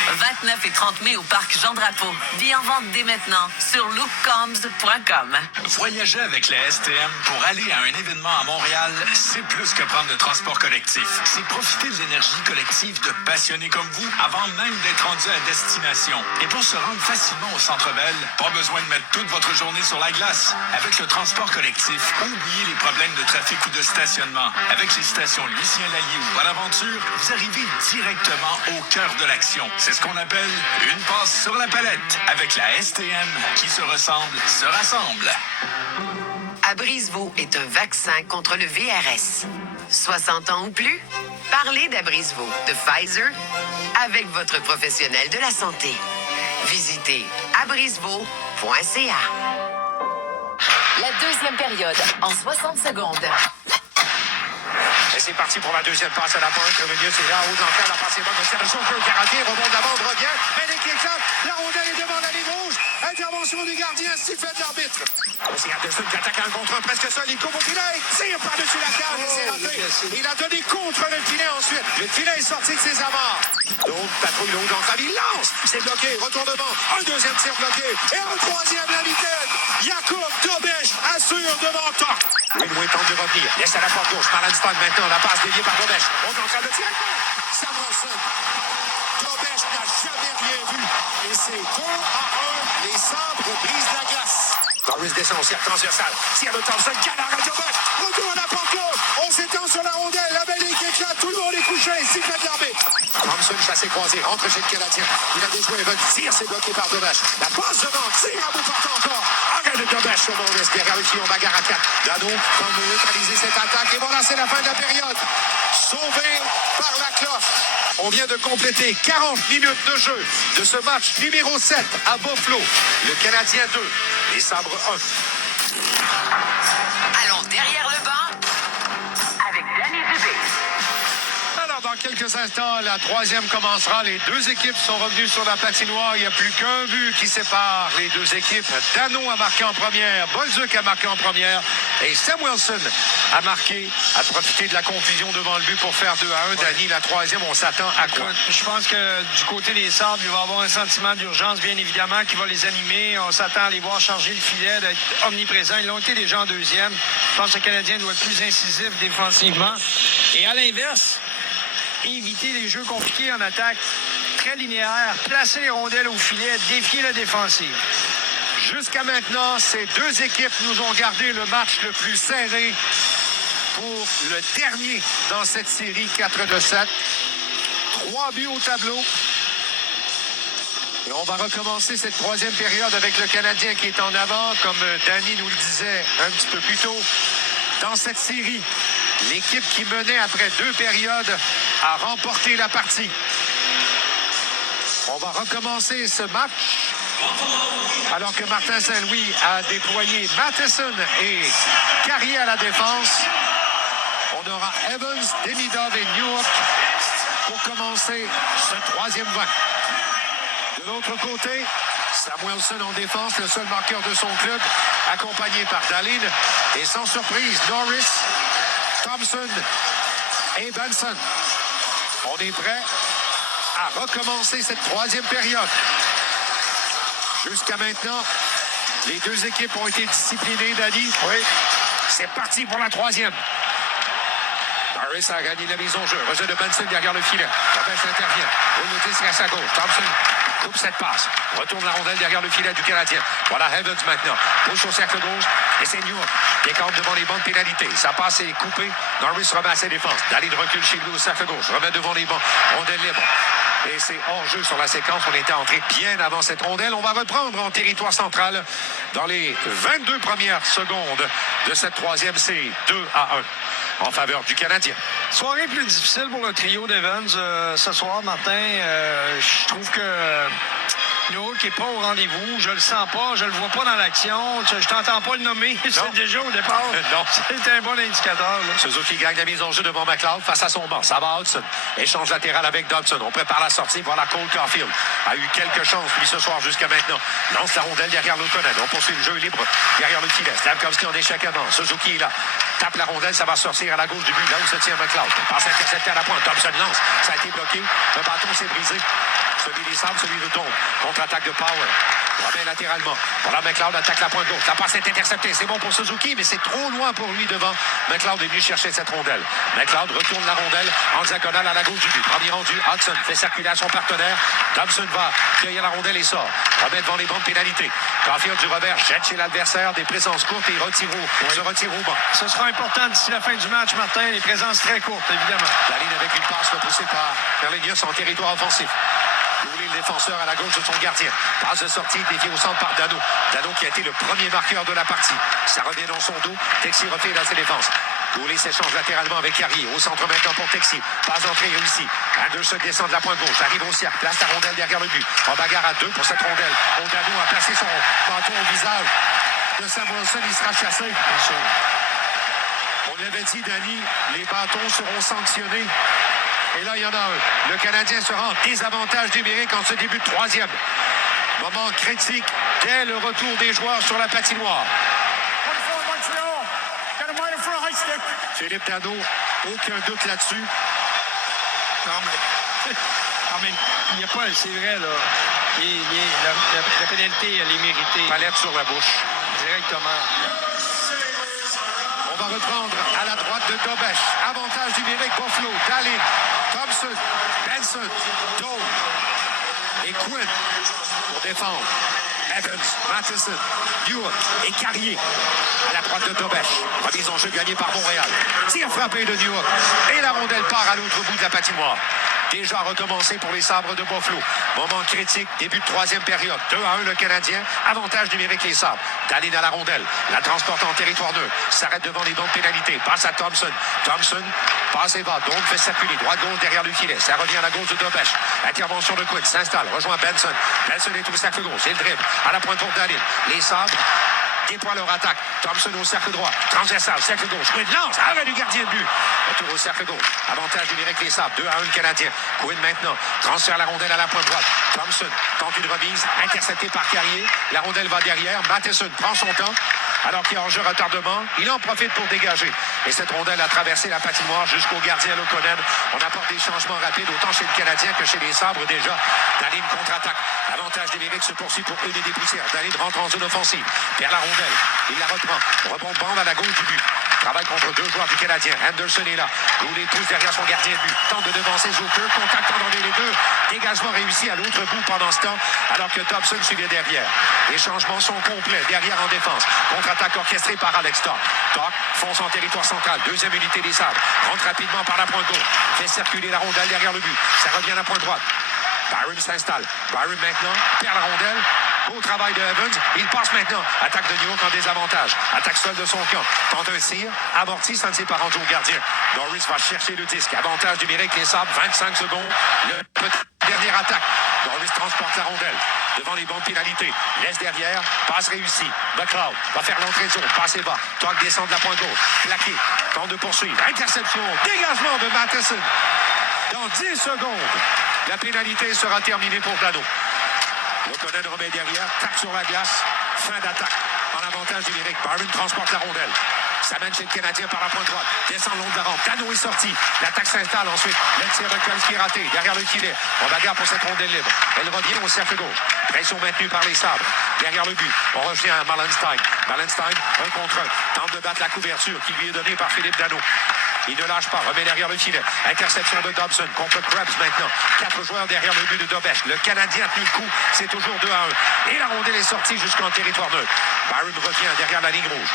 29 et 30 mai au Parc Jean-Drapeau. Billets en vente dès maintenant sur lukecombs.com. Voyager avec la STM pour aller à un événement à Montréal, c'est plus que prendre le transport collectif. C'est profiter de l'énergie collective de passionnés comme vous avant même d'être rendu à destination. Et pour se rendre facilement au Centre Bell, pas besoin de mettre toute votre journée sur la glace. Avec le transport collectif, oubliez les problèmes de trafic ou de stationnement. Avec les stations Lucien-Lallier ou Bonaventure, vous arrivez directement au cœur de l'action. C'est ce qu'on appelle une passe sur la palette. Avec la STM, qui se ressemble, se rassemble. Abrisvo est un vaccin contre le VRS. 60 ans ou plus? Parlez d'Abrisvo de Pfizer avec votre professionnel de la santé. Visitez abrisvo.ca. La deuxième période, en 60 secondes. Et c'est parti pour la deuxième passe à la pointe. Le milieu, c'est là, haut d'enfer. La passe est bonne de Sergio Karaté. Rebond de la bande, revient. Mais qui éclate. La rondelle est devant la ligne rouge. Intervention du gardien, sifflet de l'arbitre. C'est Anderson qui attaque un contre un presque seul. Il court au filet. Tire par-dessus la cage et c'est raté. Il a donné contre le filet ensuite. Le filet est sorti de ses amarres. Donc, patrouille le haut d'enfer. Il lance. C'est bloqué. Retournement. Un deuxième tir bloqué. Et un troisième, la vitesse. Jakub Dobeš assure devant Toc. Winway tente de revenir. Laisse à la porte gauche. Marlenston maintenant. La passe déviée par Dobeš. On est en train de tirer. Samuelson. Dobeš n'a jamais rien vu. Et c'est 2-1. Les sabres brisent la glace. Norris descend au cercle transversal. Tire le Thompson. Canard à Dobeš. Retour à la porte gauche. On s'étend sur la rondelle. La mêlée qui éclate. Tout le monde est couché. Sifflet de l'arbitre. Thompson chassé croisé. Entre chez le Canadien. Il a déjoué. Tire. C'est bloqué par Dobeš. La passe devant. Tire à bout portant encore. Arrête de Dobeš. Au monde espère. Avec qui on bagarre à 4. Dano tente de neutraliser cette attaque. Et voilà, c'est la fin de la période. Sauvé par la cloche. On vient de compléter 40 minutes de jeu de ce match numéro 7 à Buffalo. Le Canadien 2, les Sabres 1. Allons derrière le banc avec Danny Dubé. Alors, dans quelques instants, la troisième commencera. Les deux équipes sont revenues sur la patinoire. Il n'y a plus qu'un but qui sépare les deux équipes. Dano a marqué en première, Bolduc a marqué en première et Samuelson a marqué, a profité de la confusion devant le but pour faire 2-1. Danny, la troisième, on s'attend à quoi? Je pense que du côté des Sabres, il va y avoir un sentiment d'urgence, bien évidemment, qui va les animer. On s'attend à les voir charger le filet, d'être omniprésents. Ils l'ont été déjà en deuxième. Je pense que le Canadien doit être plus incisif défensivement. Et à l'inverse, éviter les jeux compliqués en attaque, très linéaire, placer les rondelles au filet, défier la défensive. Jusqu'à maintenant, ces deux équipes nous ont gardé le match le plus serré pour le dernier dans cette série 4-7. 3 buts au tableau. Et on va recommencer cette troisième période avec le Canadien qui est en avant, comme Danny nous le disait un petit peu plus tôt. dans cette série. L'équipe qui menait après 2 périodes a remporté la partie. On va recommencer ce match alors que Martin Saint-Louis a déployé Matheson et Carrier à la défense. On aura Evans, Demidov et Newark pour commencer ce 3e 20. De l'autre côté, Samuelson en défense, le seul marqueur de son club, accompagné par Dallin. Et sans surprise, Norris, Thompson et Benson. On est prêt à recommencer cette 3e période. Jusqu'à maintenant, les 2 équipes ont été disciplinées, Danny. Oui. C'est parti pour la 3e. Norris a gagné la mise en jeu. Rejet de Benson derrière le filet. Robert intervient. Olyodis reste à gauche. Thompson coupe cette passe. Retourne la rondelle derrière le filet du Canadien. Voilà Evans maintenant. Pousse au cercle gauche. Et c'est Newark qui écarte devant les bancs de pénalité. Sa passe est coupée. Norris remet à ses défenses. Dallin recule chez lui au cercle gauche. Remet devant les bancs. Rondelle libre. Et c'est hors-jeu sur la séquence. On était entré bien avant cette rondelle. On va reprendre en territoire central dans les 22 premières secondes de cette 3e. C'est 2-1 en faveur du Canadien. Soirée plus difficile pour le trio d'Evans ce soir, Martin. Je trouve que Newark n'est pas au rendez-vous. Je le sens pas. Je le vois pas dans l'action. Je t'entends pas le nommer. C'est déjà au départ. Non. C'est un bon indicateur. Là. Suzuki gagne la mise en jeu devant McLeod face à son banc. Ça va Hudson. Échange latéral avec Dobson. On prépare la sortie. Voilà Cole Caulfield. A eu quelques chances, lui, ce soir jusqu'à maintenant. Lance la rondelle derrière Luukkonen. On poursuit le jeu libre derrière le filet. Slavkovski en échec avant. Suzuki est là. Tape la rondelle. Ça va sortir à la gauche du but. Là où se tient McLeod. Passe interceptée à la pointe. Dobson lance. Ça a été bloqué. Le bâton s'est brisé. Celui des Sabres, celui de Tombe. Contre-attaque de Power. Revient latéralement. Voilà, McLeod attaque la pointe gauche. La passe est interceptée. C'est bon pour Suzuki, mais c'est trop loin pour lui devant. McLeod est venu chercher cette rondelle. McLeod retourne la rondelle en diagonale à la gauche du but. Premier rendu, Hudson fait circuler à son partenaire. Thompson va cueillir la rondelle et sort. Remet devant les bancs de pénalité. Caulfield du revers jette chez l'adversaire des présences courtes et se retire au banc. Ce sera important d'ici la fin du match, Martin. Les présences très courtes, évidemment. La ligne avec une passe repoussée par Berlinius en territoire offensif. Goulet, le défenseur à la gauche de son gardien. Passe de sortie déviée au centre par Dano. Dano qui a été le premier marqueur de la partie. Ça revient dans son dos. Texi refait dans ses défenses. Goulet s'échange latéralement avec Carrier. Au centre maintenant pour Texi. Passe d'entrée réussie. Anderson descend de la pointe gauche. Arrive au cercle. Place la rondelle derrière le but. En bagarre à 2 pour cette rondelle. Dano a placé son bâton au visage de Samuelson. Il sera chassé. On l'avait dit, Danny, les bâtons seront sanctionnés. Et là, il y en a un. Le Canadien sera en désavantage numérique en ce début de 3e. Moment critique dès le retour des joueurs sur la patinoire. Philippe Dano, aucun doute là-dessus. Non, mais il n'y a pas, c'est vrai, là. La pénalité, elle est méritée. Palette sur la bouche. Directement. On va reprendre à la droite de Dobesch. Avantage numérique, Buffalo, Dallin, Thompson, Benson, Dole et Quinn pour défendre. Evans, Matheson, Newark et Carrier à la droite de Dobesch. Remise en jeu gagnée par Montréal. Tir frappé de Newark. Et la rondelle part à l'autre bout de la patinoire. Déjà recommencé pour les Sabres de Buffalo. Moment critique, début de 3e période. 2-1 le Canadien. Avantage numérique les Sabres. Dallin à la rondelle. La transporte en territoire neutre. S'arrête devant les bancs de pénalité. Passe à Thompson. Thompson passe et va. Donc fait circuler. Droite-gauche derrière le filet. Ça revient à la gauche de Dobesch. Intervention de Quinn. S'installe. Rejoint Benson. Benson est au cercle gauche. C'est le dribble. À la pointe pour Dallin. Les Sabres déploient leur attaque. Thompson au cercle droit. Transversal. Cercle gauche. Quinn lance. Arrêt du gardien de but. Retour au cercle gauche. Avantage numérique les Sabres. 2-1 le Canadien. Quinn maintenant. Transfère la rondelle à la pointe droite. Thompson tente une remise. Intercepté par Carrier. La rondelle va derrière. Matheson prend son temps. Alors qu'il y a enjeu retardement, il en profite pour dégager. Et cette rondelle a traversé la patinoire jusqu'au gardien Luukkonen. On apporte des changements rapides, autant chez le Canadien que chez les Sabres déjà. Dallin contre-attaque. L'avantage numérique se poursuit pour une des poussières. Dallin rentre en zone offensive. Perd la rondelle. Il la reprend. Rebond bande à la gauche du but. Travaille contre 2 joueurs du Canadien. Anderson est là. Goulet pousse derrière son gardien de but. Tente de devancer Zucker. Contact entre les deux. Dégagement réussi à l'autre bout pendant ce temps, alors que Dobson suivait derrière. Les changements sont complets. Derrière en défense. Contre-attaque orchestrée par Alex Toc. Toc fonce en territoire central. 2e unité des Sabres. Rentre rapidement par la pointe gauche. Fait circuler la rondelle derrière le but. Ça revient à la pointe droite. Byron s'installe. Byron maintenant perd la rondelle. Beau travail de Evans. Il passe maintenant. Attaque de New York en désavantage. Attaque seule de son camp. Tente un tir. Amorti, ça ne s'est pas rendu au gardien. Norris va chercher le disque. Avantage numérique, les Sabres, 25 secondes. Le petit dernière attaque. Norris transporte la rondelle devant les bandes pénalités. Laisse derrière. Passe réussie. McLeod va faire l'entrée de zone. Passe et bas. Toc descend de la pointe gauche. Plaqué. Tente de poursuivre. Interception. Dégagement de Matheson. Dans 10 secondes, la pénalité sera terminée pour Dano. Lekonen remet derrière. Tape sur la glace. Fin d'attaque. En avantage numérique. Byron transporte la rondelle. Ça mène chez le Canadien par la pointe droite. Descend le long de la rampe. Dano est sorti. L'attaque s'installe ensuite. Le tir de Kowalski raté. Derrière le filet. On bagarre pour cette rondelle libre. Elle revient au cercle gauche. Pression maintenue par les Sabres. Derrière le but. On revient à Malenstein. Malenstein, 1 contre 1. Tente de battre la couverture qui lui est donnée par Philippe Dano. Il ne lâche pas. Remet derrière le filet. Interception de Dobson contre Krebs maintenant. 4 joueurs derrière le but de Dobesch. Le Canadien a tenu le coup. C'est toujours 2-1. Et la rondelle est sortie jusqu'en territoire neutre. Byron revient derrière la ligne rouge.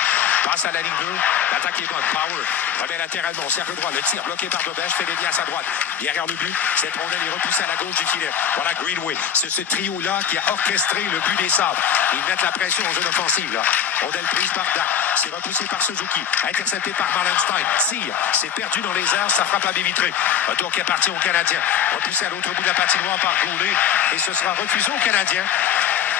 Passe à la ligne 2. L'attaque est bonne. Power remet latéralement. Cercle droit. Le tir bloqué par Dobesch. Fait des liens à sa droite. Derrière le but. Cette rondelle est repoussée à la gauche du filet. Voilà Greenway. C'est ce trio-là qui a orchestré le but des Sabres. Ils mettent la pression en zone offensive. Là. Rondelle prise par Dak. C'est repoussé par Suzuki. Intercepté par Malenstein. Tire. C'est perdu dans les airs. Ça frappe à baie vitrée. Un tour qui appartient aux Canadiens. Repoussé à l'autre bout de la patinoire par Goulet. Et ce sera refusé aux Canadiens.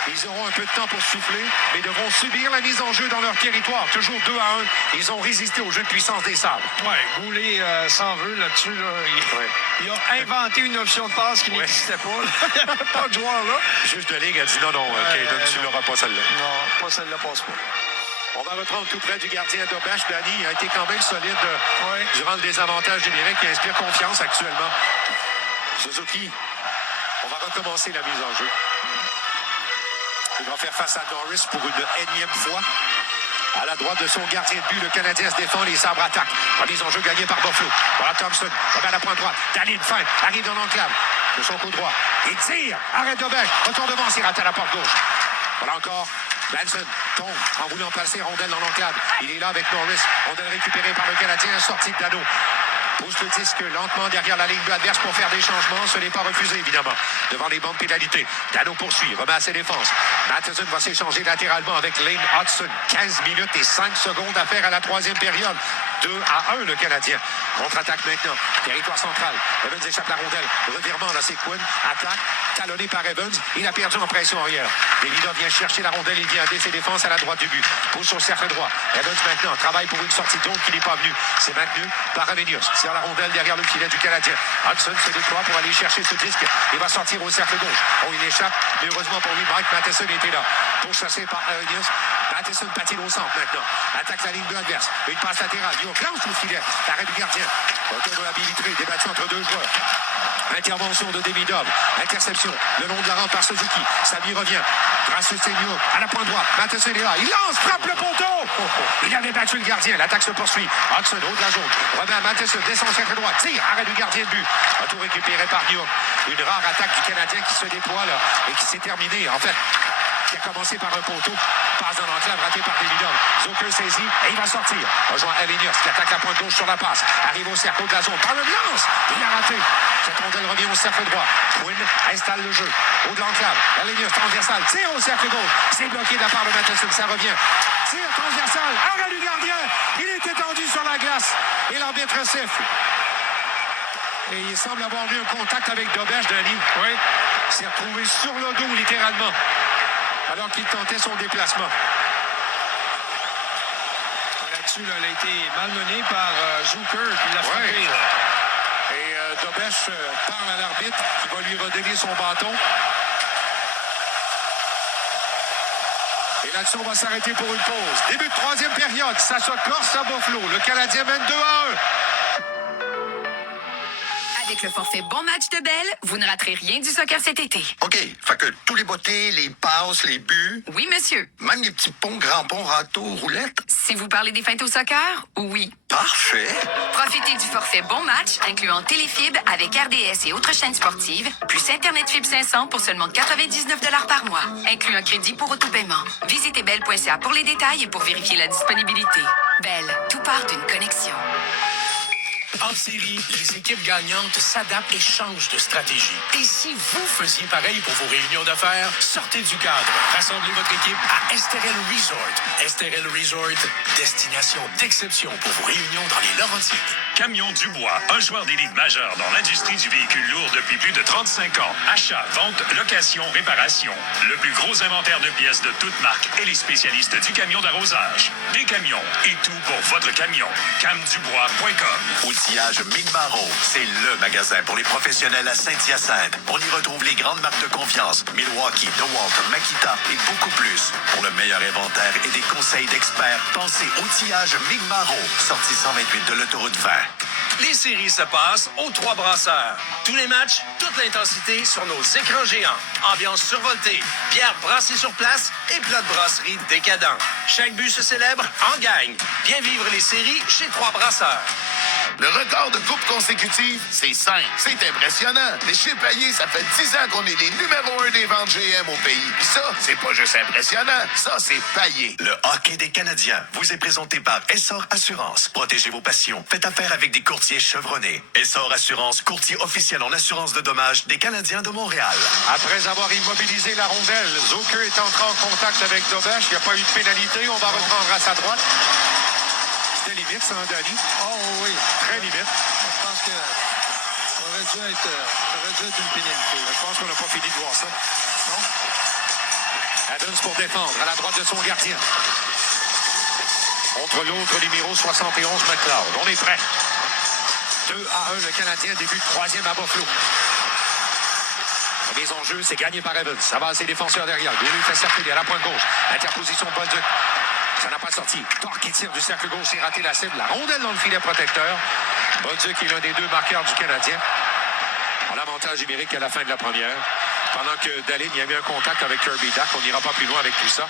Ils auront un peu de temps pour souffler, mais devront subir la mise en jeu dans leur territoire. Toujours 2-1. Ils ont résisté au jeu de puissance des Sabres. Oui, Goulet s'en veut là-dessus. Là. Il a inventé une option de passe qui n'existait pas. Il n'y avait pas de joueur là. Le juge de ligue a dit non, Caden, tu l'auras pas celle-là. Non, pas celle-là, passe pas. On va reprendre tout près du gardien Dobesch. Danny a été quand même solide durant le désavantage numérique. Il inspire confiance actuellement. Suzuki, on va recommencer la mise en jeu. Il va faire face à Norris pour une énième fois. À la droite de son gardien de but, le Canadien se défend, les Sabres attaquent. Remise en jeu gagnée par Buffalo. Voilà Thompson, va à la pointe droite. Danny, fin, arrive dans l'enclave. De son coup droit. Il tire. Arrête Dobesch. Retourne devant, s'il rate à la porte gauche. Voilà encore. Benson tombe en voulant passer rondelle dans l'enclave. Il est là avec Norris. Rondelle récupérée par le Canadien, sortie de Dano. Pousse le disque lentement derrière la ligne de adverse pour faire des changements. Ce n'est pas refusé, évidemment. Devant les bandes pénalités. Dano poursuit, remet à ses défenses. Matheson va s'échanger latéralement avec Lane Hudson. 15 minutes et 5 secondes à faire à la 3e période. 2-1, le Canadien. Contre-attaque maintenant. Territoire central. Evans échappe la rondelle. Revirement, là, c'est Quinn. Attaque. Talonné par Evans. Il a perdu en pression arrière. Delina vient chercher la rondelle. Il vient aider ses défenses à la droite du but. Pousse au cercle droit. Evans maintenant travaille pour une sortie d'onde qui n'est pas venue. C'est maintenu par Alenius. Tire la rondelle derrière le filet du Canadien. Hudson se déploie pour aller chercher ce disque. Il va sortir au cercle gauche. Oh, il échappe. Mais heureusement pour lui, Mike Matheson était là. Pourchassé par Alenius. Matheson patine au centre maintenant. Attaque la ligne de adverse. Une passe latérale. Il clenche le filet. L'arrêt du gardien. Retour de la baie vitrée. Débattu entre deux joueurs. Intervention de Demidov. Interception. Le long de la rampe par Suzuki. Samy revient. Grâce à Seigneur. À la pointe droite. Matheson est là. Il lance. Frappe le poteau. Il avait battu le gardien. L'attaque se poursuit. Hudson, haut de la zone. Revient à Matheson. Descend au cercle droit. Tire. Arrêt du gardien de but. Retour récupéré par New York. Une rare attaque du Canadien qui se déploie là et qui s'est terminée. En fait, qui a commencé par un poteau. Passe dans l'enclave, raté par Demidov. Zucker saisit et il va sortir. Rejoint Alenius qui attaque la pointe gauche sur la passe. Arrive au cercle de la zone. Byron lance. Il a raté. Cette rondelle revient au cercle droit. Quinn installe le jeu. Haut de l'enclave. Alenius transversal. Tire au cercle gauche. C'est bloqué de la part de Matheson. Ça revient. Tire transversal. Arrêt du gardien. Il est étendu sur la glace. Et l'arbitre siffle. Et il semble avoir eu un contact avec Dobesch, Danny. Oui. Il s'est retrouvé sur le dos, littéralement, alors qu'il tentait son déplacement. Là-dessus, là, elle a été malmenée par Zucker, qui l'a frappé. Et Dobesch parle à l'arbitre, qui va lui redonner son bâton. Et l'action va s'arrêter pour une pause. Début de 3e période, ça se corse à Buffalo. Le Canadien mène 2-1. Avec le forfait Bon Match de Bell, vous ne raterez rien du soccer cet été. OK. Fait que tous les beautés, les passes, les buts. Oui, monsieur. Même les petits ponts, grands ponts, râteaux, roulettes. Si vous parlez des feintes au soccer, oui. Parfait. Profitez du forfait Bon Match, incluant téléfibre avec RDS et autres chaînes sportives, plus Internet Fibre 500 pour seulement 99 $ par mois, inclut un crédit pour autopaiement. Visitez bell.ca pour les détails et pour vérifier la disponibilité. Bell, tout part d'une connexion. En série, les équipes gagnantes s'adaptent et changent de stratégie. Et si vous faisiez pareil pour vos réunions d'affaires, sortez du cadre. Rassemblez votre équipe à Esterel Resort. Esterel Resort, destination d'exception pour vos réunions dans les Laurentides. Camion Dubois, un joueur d'élite majeur dans l'industrie du véhicule lourd depuis plus de 35 ans. Achat, vente, location, réparation. Le plus gros inventaire de pièces de toutes marques et les spécialistes du camion d'arrosage. Des camions et tout pour votre camion. camdubois.com. Outillage Migmaro, c'est le magasin pour les professionnels à Saint-Hyacinthe. On y retrouve les grandes marques de confiance, Milwaukee, DeWalt, Makita et beaucoup plus. Pour le meilleur inventaire et des conseils d'experts, pensez Outillage Migmaro, sortie 128 de l'autoroute 20. Les séries se passent aux Trois Brasseurs. Tous les matchs, toute l'intensité sur nos écrans géants. Ambiance survoltée, bière brassée sur place et plat de brasserie décadent. Chaque but se célèbre en gang. Viens vivre les séries chez Trois Brasseurs. Le record de coupes consécutives, c'est 5. C'est impressionnant. Mais chez Payé, ça fait 10 ans qu'on est les numéros 1 des ventes GM au pays. Puis ça, c'est pas juste impressionnant. Ça, c'est Payé. Le hockey des Canadiens vous est présenté par Essor Assurance. Protégez vos passions. Faites affaire avec des courtiers chevronnés. Essor Assurance, courtier officiel en assurance de dommages des Canadiens de Montréal. Après avoir immobilisé la rondelle, Zucker est entré en contact avec Dobesch. Il n'y a pas eu de pénalité. On va reprendre à sa droite. C'était limite, ça, Danny? Oh oui. Très limite. Je pense que ça aurait dû être une pénalité. Je pense qu'on n'a pas fini de voir ça. Non? Adams pour défendre à la droite de son gardien. Contre l'autre numéro 71, McLeod. On est prêt. 2-1, le Canadien débute troisième à Buffalo. La mise en jeu, c'est gagné par Evans. Ça va à ses défenseurs derrière. Goulou fait circuler à la pointe gauche. Interposition Bolduc. Ça n'a pas sorti. Torque qui tire du cercle gauche, c'est raté la cible. La rondelle dans le filet protecteur. Bolduc est l'un des deux marqueurs du Canadien. En avantage numérique à la fin de la première. Pendant que Dahlin y a mis un contact avec Kirby Duck. On n'ira pas plus loin avec tout ça.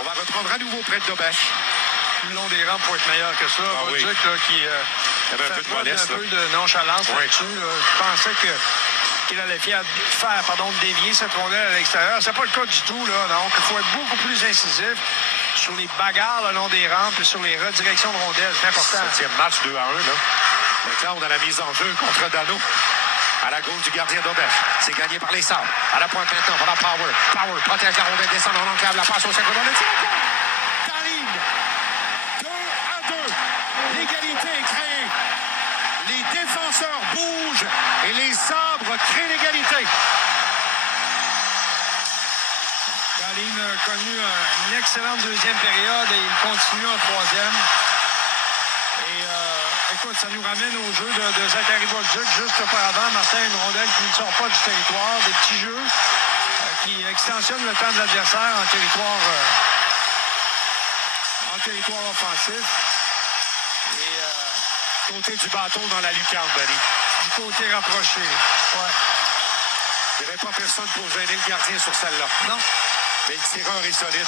On va reprendre à nouveau près de Dobesch. Le long des rampes pour être meilleur que ça. Ah, oui. Bolduc, là, qui avait un peu de modeste, un peu de nonchalance oui. là-dessus. Je pensais qu'il allait faire dévier cette rondelle à l'extérieur. C'est pas le cas du tout, là. Donc, il faut être beaucoup plus incisif sur les bagarres le long des rampes et sur les redirections de rondelles. C'est important. 7e match 2-1, là. Maintenant, on a la mise en jeu contre Dano. À la gauche du gardien Dobesch. C'est gagné par les Sabres. À la pointe maintenant, voilà Power. Power protège la rondelle, descend en enclave, la passe au cercle de le tir. Dahlin. 2-2. L'égalité est créée. Les défenseurs bougent et les Sabres créent l'égalité. Dahlin a connu une excellente deuxième période et il continue en troisième. Et écoute, ça nous ramène au jeu de Zachary Bolduc juste auparavant. Martin, une rondelle qui ne sort pas du territoire, des petits jeux qui extensionnent le temps de l'adversaire en territoire offensif. Et Côté du bâton dans la lucarne, Benny. du côté rapproché. Ouais. Il n'y avait pas personne pour gêner le gardien sur celle-là. Non. Mais le tireur est solide.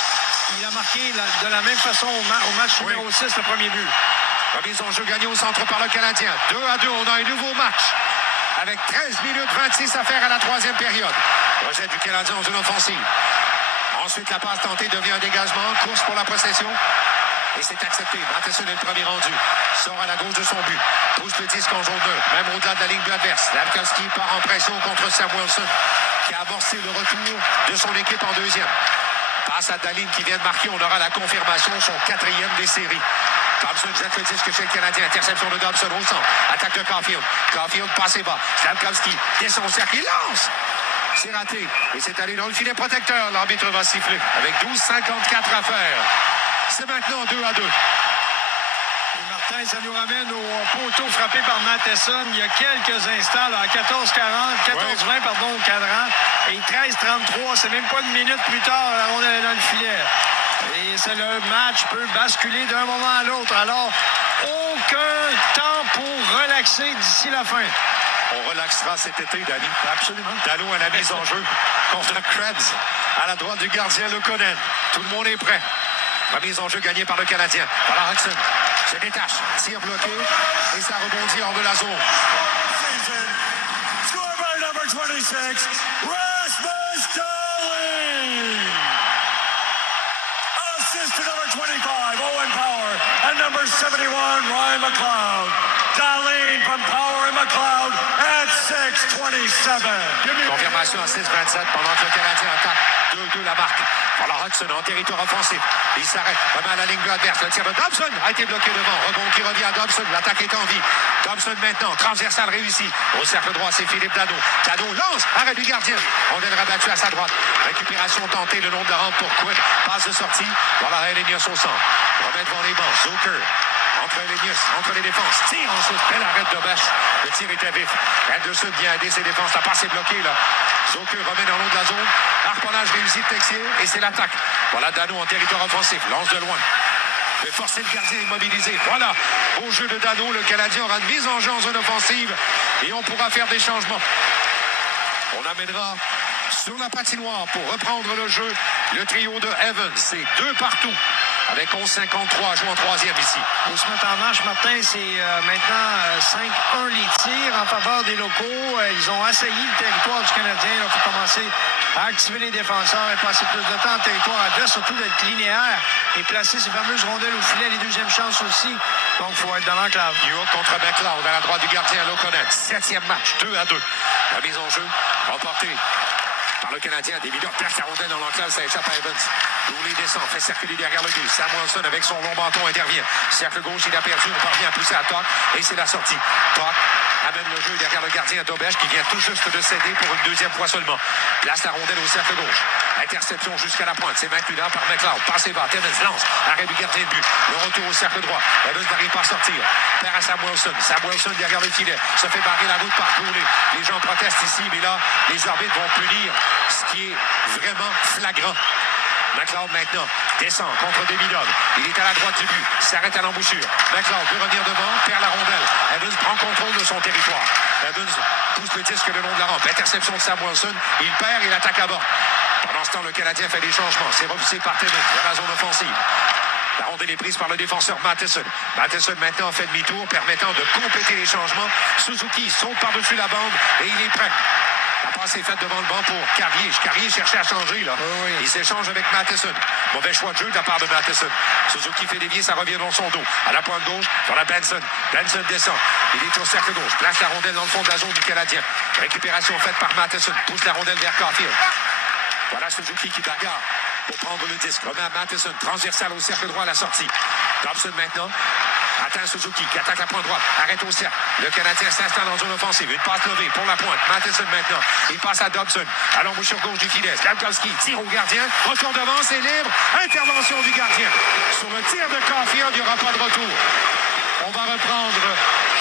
Il a marqué de la même façon au match numéro 6, le premier but. Remise en jeu gagnée au centre par le Canadien. 2-2, on a un nouveau match. Avec 13 minutes 26 à faire à la troisième période. Rejet du Canadien dans une offensive. Ensuite, la passe tentée devient un dégagement. Course pour la possession. Et c'est accepté. Matheson est le premier rendu. Sort à la gauche de son but. Pousse le disque en jaune neutre. Même au-delà de la ligne adverse. Lavkovski part en pression contre Samuelson, qui a amorcé le retour de son équipe en deuxième. Passe à Dahlin qui vient de marquer. On aura la confirmation, son 4e des séries. Thompson jette le disque chez le Canadien. Interception de Dobson au centre. Attaque de Caulfield. Caulfield passé bas. Slavkovski descend au cercle. Il lance. C'est raté. Et c'est allé dans le filet protecteur. L'arbitre va siffler. Avec 12,54 à faire. C'est maintenant 2-2. Et Martin, ça nous ramène au poteau frappé par Matheson il y a quelques instants, là, à 14-20, pardon, au cadran. Et 13-33, c'est même pas une minute plus tard, la rondelle est dans le filet. Et c'est le match peut basculer d'un moment à l'autre. Alors, aucun temps pour relaxer d'ici la fin. On relaxera cet été, Danny. Absolument. Dallot à la mise en jeu contre Krebs. À la droite du gardien Lekonen. Tout le monde est prêt. Remise en jeu gagnée par le Canadien. Voilà Hudson. Se détache. Tir bloqué. Et ça rebondit hors de la zone. Score by number 26, Rasmus Dahlin. Assist to number 25, Owen Power. And number 71, Ryan McLeod. Darlene from Power and McLeod at 6:27. Confirmation à 6-27 pendant que le Canadien attaque 2-2 la marque. Alors Hudson en territoire offensif. Il s'arrête, remet à la ligne bleue adverse. Le tir de Dobson a été bloqué devant. Rebond qui revient à Dobson. L'attaque est en vie. Dobson maintenant, transversal réussi. Au cercle droit, c'est Philippe Dano. Dano lance, arrêt du gardien. On est rabattu à sa droite. Récupération tentée le long de la rampe pour Quinn. Passe de sortie. Voilà Elenius au centre. Remet devant les bancs. Zucker. Entre Elenius, entre les défenses. Tire ensuite. Belle arrêt de Dobesch. Le tir était vif. Anderson vient aider ses défenses. La passe est bloquée là. Zucker remet dans l'eau de la zone. Harponnage réussi de Texier. Et c'est l'attaque. Voilà Dano en territoire offensif. Lance de loin. Fait forcer le gardien immobilisé. Voilà. Au jeu de Dano, le Canadien aura une mise en jeu en zone offensive. Et on pourra faire des changements. On amènera sur la patinoire pour reprendre le jeu le trio de Evans. C'est 2 partout. Avec 11-53 jouant en troisième ici. Pour se mettre en marche, Martin, c'est maintenant 5-1 les tirs en faveur des locaux. Ils ont assailli le territoire du Canadien. Il faut commencer à activer les défenseurs et passer plus de temps en territoire adverse, surtout d'être linéaire et placer ces fameuses rondelles au filet, les deuxièmes chances aussi. Donc, il faut être dans l'enclave. York contre McLeod à la droite du gardien Loconen. 7e match, 2-2. La mise en jeu remportée par le Canadien. Des minutes, place la rondelle dans l'enclave, ça échappe à Evans. Dooley descend, fait circuler derrière le but. Samuelson avec son long bâton intervient. Cercle gauche, il a perdu, on parvient à pousser à Toc et c'est la sortie. Toc amène le jeu derrière le gardien Dobesch qui vient tout juste de céder pour une deuxième fois seulement. Place la rondelle au cercle gauche. Interception jusqu'à la pointe. C'est maintenu là par McLeod. Passez bas. Evans lance. Arrêt du gardien de but. Le retour au cercle droit. Evans n'arrive pas à sortir. Perd à Samuelson. Samuelson derrière le filet. Se fait barrer la route par Dooley. Les gens protestent ici, mais là, les arbitres vont punir ce qui est vraiment flagrant. McLeod maintenant descend contre Demidov. Il est à la droite du but. S'arrête à l'embouchure. McLeod veut revenir devant. Perd la rondelle. Evans prend contrôle de son territoire. Evans pousse le disque le long de la rampe. Interception de Samuelson. Il perd et l'attaque à bord. Pendant ce temps, le Canadien fait des changements. C'est refusé par Timmins dans la zone offensive. La rondelle est prise par le défenseur Matheson. Matheson maintenant fait demi-tour, permettant de compléter les changements. Suzuki saute par-dessus la bande et il est prêt. La passe est faite devant le banc pour Carrier. Carrier cherchait à changer, là. Oui. Il s'échange avec Matheson. Mauvais choix de jeu de la part de Matheson. Suzuki fait dévier, ça revient dans son dos. À la pointe gauche, voilà Benson. Benson descend. Il est au cercle gauche. Place la rondelle dans le fond de la zone du Canadien. Récupération faite par Matheson. Pousse la rondelle vers Caulfield. Voilà Suzuki qui bagarre pour prendre le disque. Remet à Matheson. Transversal au cercle droit à la sortie. Thompson maintenant. Attend Suzuki qui attaque la pointe droite. Arrête au cercle. Le Canadien s'installe en zone offensive. Une passe levée pour la pointe. Matheson maintenant. Il passe à Dobson. À l'embouchure gauche du filet. Slavkovski tire au gardien. Retour devant, c'est libre. Intervention du gardien. Sur le tir de Caulfield, il n'y aura pas de retour. On va reprendre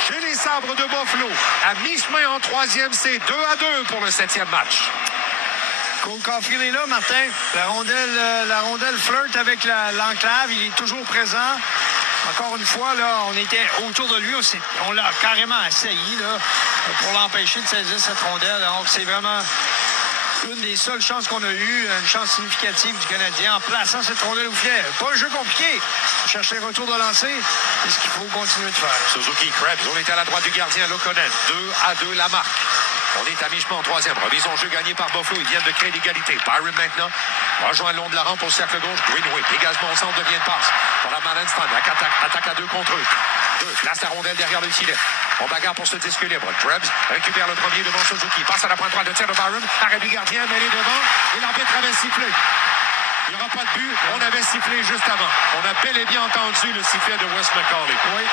chez les Sabres de Buffalo. À mi-chemin en troisième, c'est 2-2 pour le 7e match. Cole Caulfield est là, Martin. La rondelle flirte avec l'enclave. Il est toujours présent. Encore une fois, là, on était autour de lui. On l'a carrément assailli là, pour l'empêcher de saisir cette rondelle. Donc, c'est vraiment une des seules chances qu'on a eues, une chance significative du Canadien en plaçant cette rondelle au filet. Pas un jeu compliqué. On cherche les retours de lancer. C'est ce qu'il faut continuer de faire. Suzuki, Krebs, on est à la droite du gardien Loconen. 2-2 la marque. On est à mi-chemin en troisième. Remise en jeu gagné par Buffalo. Ils viennent de créer l'égalité. Byron maintenant rejoint le long de la rampe au cercle gauche. Greenway. Dégagement au centre devient de passe. Pour la Malenstein. Attaque à 2 contre eux. Place la rondelle derrière le filet. On bagarre pour ce disque libre. Krebs récupère le premier devant Suzuki. Passe à la pointe droite de tir de Byron. Arrêt du gardien. Mêlé devant. Et l'arbitre avait sifflé. Il n'y aura pas de but. On avait sifflé juste avant. On a bel et bien entendu le sifflet de Wes McCauley. Oui.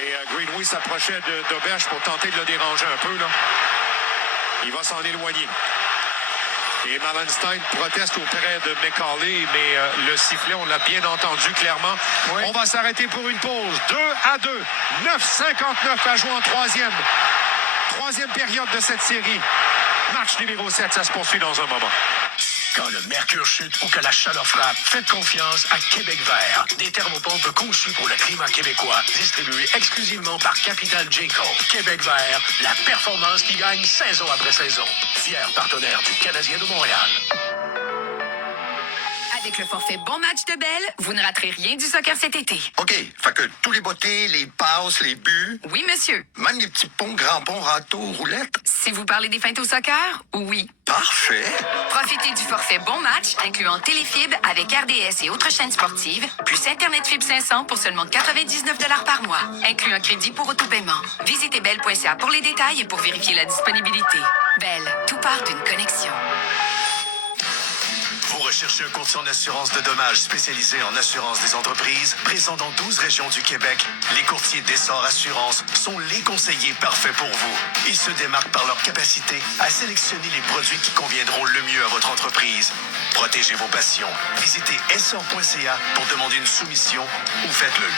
Et Greenway s'approchait de Dobesch pour tenter de le déranger un peu, là. Il va s'en éloigner. Et Malenstein proteste auprès de McCauley, mais le sifflet, on l'a bien entendu clairement. Oui. On va s'arrêter pour une pause. 2-2. 9,59 à jouer en troisième. Troisième période de cette série. Match numéro 7, ça se poursuit dans un moment. Quand le mercure chute ou que la chaleur frappe, faites confiance à Québec Vert. Des thermopompes conçues pour le climat québécois, distribuées exclusivement par Capital Jayco. Québec Vert, la performance qui gagne saison après saison. Fier partenaire du Canadien de Montréal. Avec le forfait Bon Match de Bell, vous ne raterez rien du soccer cet été. OK, fait que tous les beautés, les passes, les buts, Oui, monsieur. même les petits ponts, grands ponts, râteaux, roulettes. Si vous parlez des feintes au soccer, oui. Parfait. Profitez du forfait Bon Match, incluant Téléfibre avec RDS et autres chaînes sportives, plus Internet Fibre 500 pour seulement 99 $ par mois, inclut un crédit pour autopaiement. Visitez bell.ca pour les détails et pour vérifier la disponibilité. Bell, tout part d'une connexion. Vous recherchez un courtier en assurance de dommages spécialisé en assurance des entreprises, présent dans 12 régions du Québec? Les courtiers d'Essor Assurance sont les conseillers parfaits pour vous. Ils se démarquent par leur capacité à sélectionner les produits qui conviendront le mieux à votre entreprise. Protégez vos passions. Visitez essor.ca pour demander une soumission ou faites le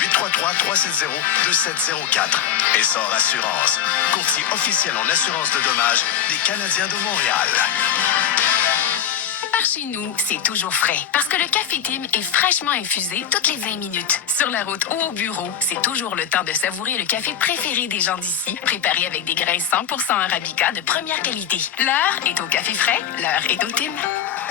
833-370-2704. Essor Assurance, courtier officiel en assurance de dommages des Canadiens de Montréal. Par chez nous, c'est toujours frais. Parce que le Café Tim est fraîchement infusé toutes les 20 minutes. Sur la route ou au bureau, c'est toujours le temps de savourer le café préféré des gens d'ici, préparé avec des grains 100% Arabica de première qualité. L'heure est au café frais, l'heure est au Tim.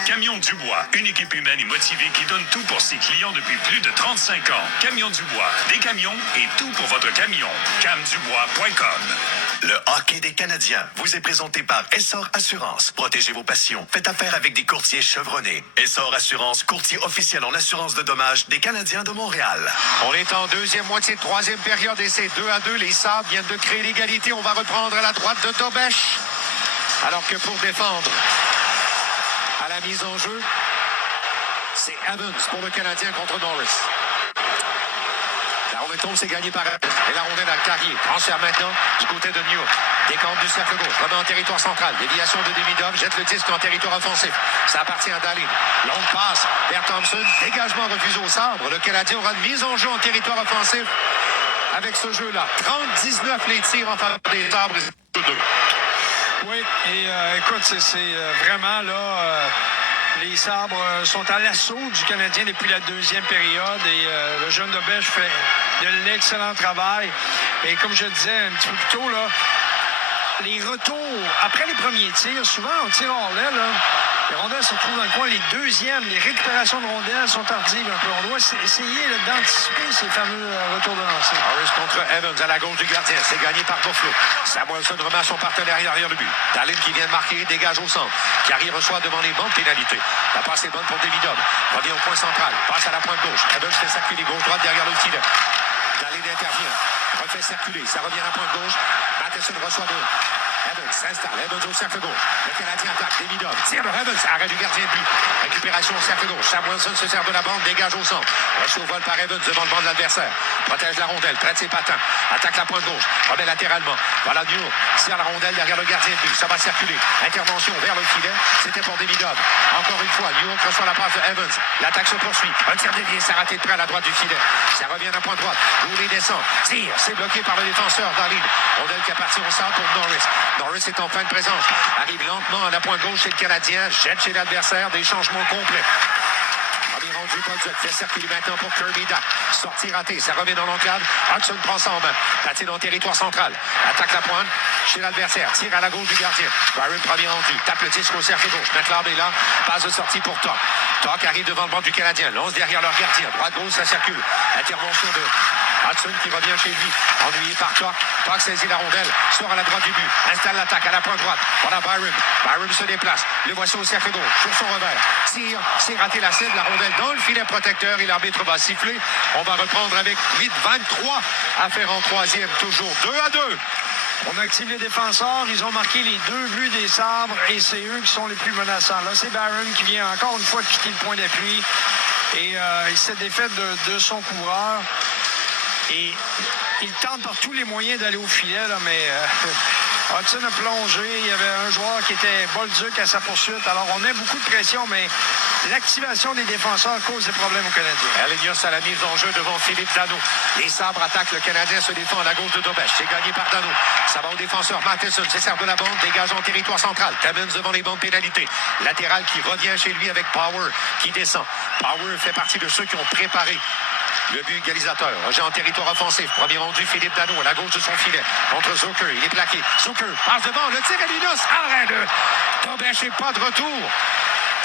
Camion Dubois, une équipe humaine et motivée qui donne tout pour ses clients depuis plus de 35 ans. Camion Dubois, des camions et tout pour votre camion. camdubois.com. Le hockey des Canadiens vous est présenté par Essor Assurance. Protégez vos passions. Faites affaire avec des courtiers chevronnés. Essor Assurance, courtier officiel en assurance de dommages des Canadiens de Montréal. On est en deuxième moitié de troisième période et c'est 2-2. Les Sabres viennent de créer l'égalité. On va reprendre à la droite de Dobèche. Alors que pour défendre à la mise en jeu, c'est Evans pour le Canadien contre Norris. La rondelle tombe, c'est gagné par Evans. Et la rondelle à Carrier. Transfert maintenant du côté de New. Décompte du cercle gauche. Remet en territoire central. Déviation de Demidov. Jette le disque en territoire offensif. Ça appartient à Dahlin. Longue passe vers Thompson. Dégagement refusé au sabre. Le Canadien aura une mise en jeu en territoire offensif avec ce jeu-là. 30-19 les tirs en faveur des sabres. 2-2. Oui, et écoute, c'est vraiment là... les Sabres sont à l'assaut du Canadien depuis la deuxième période et le jeune Dobèche fait de l'excellent travail. Et comme je le disais un petit peu plus tôt, là, les retours, après les premiers tirs, souvent on tire hors l'aile, les rondelles se retrouvent dans le coin. Les deuxièmes, les récupérations de rondelles sont tardives un peu. On doit essayer là, d'anticiper ces fameux retours de lancer. Harris contre Evans à la gauche du gardien. C'est gagné par Buffalo. Samuelson remet son partenaire derrière le but. Dahlin qui vient de marquer, dégage au centre. Carrier reçoit devant les bandes pénalités. La passe est bonne pour Demidov. Revient au point central. Passe à la pointe gauche. Evans fait circuler gauche-droite derrière le filet. Dahlin intervient. Refait circuler. Ça revient à la pointe gauche. Matheson reçoit deux. Evans s'installe. Evans au cercle gauche. Le Canadien attaque. Demidov. Tire de Evans. Arrêt du gardien de but. Récupération au cercle gauche. Samuelson se sert de la bande. Dégage au centre. Reçu au vol par Evans devant le banc de l'adversaire. Protège la rondelle. Traite ses patins. Attaque la pointe gauche. Remet latéralement. Voilà New. Tire la rondelle derrière le gardien de but. Ça va circuler. Intervention vers le filet. C'était pour Demidov. Encore une fois, New reçoit la passe de Evans. L'attaque se poursuit. Un tir dévié. Ça raté de près à la droite du filet. Ça revient à la pointe droite. Goulet descend. Tire. C'est bloqué par le défenseur Dahlin. Rondelle qui appartient au centre pour Norris. Norris est en fin de présence. Arrive lentement à la pointe gauche chez le Canadien. Jette chez l'adversaire. Des changements complets. Premier rendu, Bolduc fait circuler maintenant pour Kirby Duck. Sortie ratée. Ça revient dans l'enclave. Hudson prend ça en main. Patine en territoire central. Attaque la pointe chez l'adversaire. Tire à la gauche du gardien. Byron, premier rendu. Tape le disque au cercle gauche. McLeod est là. Passe de sortie pour Toc. Toc arrive devant le banc du Canadien. Lance derrière leur gardien. Droite-gauche, ça circule. Intervention de Hudson qui revient chez lui. Ennuyé par Toc. Toc saisit la rondelle. Sort à la droite du but. Installe l'attaque à la pointe droite. Voilà Byron. Byron se déplace. Le voici au cercle gauche. Sur son revers. Tire. C'est raté la cible. La rondelle dans le filet protecteur. Et l'arbitre va siffler. On va reprendre avec 8-23 à faire en troisième. Toujours 2-2. On active les défenseurs. Ils ont marqué les 2 buts des Sabres et c'est eux qui sont les plus menaçants. Là, c'est Byron qui vient encore une fois quitter le point d'appui. Et il s'est défait de son coureur. Et il tente par tous les moyens d'aller au filet, là, mais Hudson a plongé. Il y avait un joueur qui était Bolduc à sa poursuite. Alors, on met beaucoup de pression, mais l'activation des défenseurs cause des problèmes aux Canadiens. Elenius à la mise en jeu devant Philippe Dano. Les Sabres attaquent. Le Canadien se défend à la gauche de Dobèche. C'est gagné par Dano. Ça va au défenseur Matheson. C'est serve de la bande. Dégage en territoire central. Timmins devant les bandes pénalités. Latéral qui revient chez lui avec Power qui descend. Power fait partie de ceux qui ont préparé le but égalisateur. Rejet en territoire offensif. Premier rendu, Philippe Dano à la gauche de son filet. Contre Zucker. Il est plaqué. Zucker passe devant. Le tir à Linus. Arrête. Dobèche n'est pas de retour.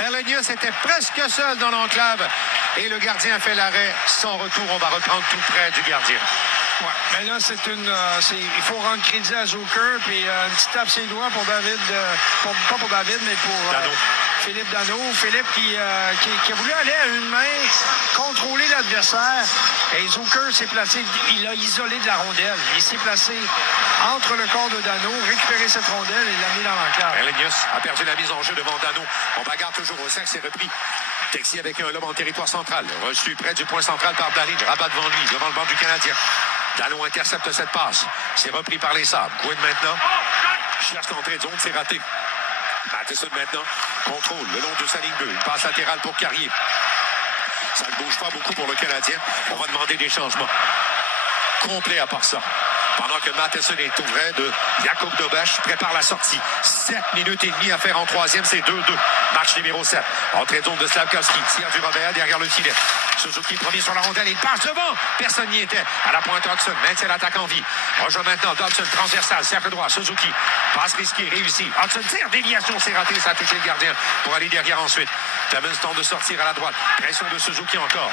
Elenius était presque seul dans l'enclave et le gardien fait l'arrêt. Sans retour, on va reprendre tout près du gardien. Ouais, mais là, il faut rendre crédit à Zucker, puis une petite tape sur les doigts pour David, pas pour David, mais pour Philippe Danault. Philippe qui a voulu aller à une main, contrôler l'adversaire, et Zucker s'est placé, il a isolé de la rondelle. Il s'est placé entre le corps de Danault, récupéré cette rondelle et l'a mis dans l'enclave. Elenius a perdu la mise en jeu devant Danault. On bagarre toujours au cercle, c'est repris. Texier avec un lobe en territoire central. Reçu près du point central par Daly. Rabat devant lui, devant le banc du Canadien. Dallon intercepte cette passe. C'est repris par les Sabres. Quinn maintenant cherche l'entrée de zone, c'est raté. Matheson maintenant contrôle le long de sa ligne bleue. Une passe latérale pour Carrier. Ça ne bouge pas beaucoup pour le Canadien. On va demander des changements. Complet à part ça. Pendant que Matheson est tout vrai de Jacob Dobach prépare la sortie. 7 minutes et demie à faire en troisième, c'est 2-2. Match numéro 7. Entrée de zone de Slavkovski. Tire du Robert derrière le filet. Suzuki premier sur la rondelle. Il passe devant. Personne n'y était. À la pointe Hodgson. Maintient l'attaque en vie. Rejoint maintenant Dobson. Transversal. Cercle droit. Suzuki. Passe risquée. Réussi. Hodgson tire. Déviation. C'est raté. Ça a touché le gardien pour aller derrière ensuite. Clemens tente de sortir à la droite. Pression de Suzuki encore.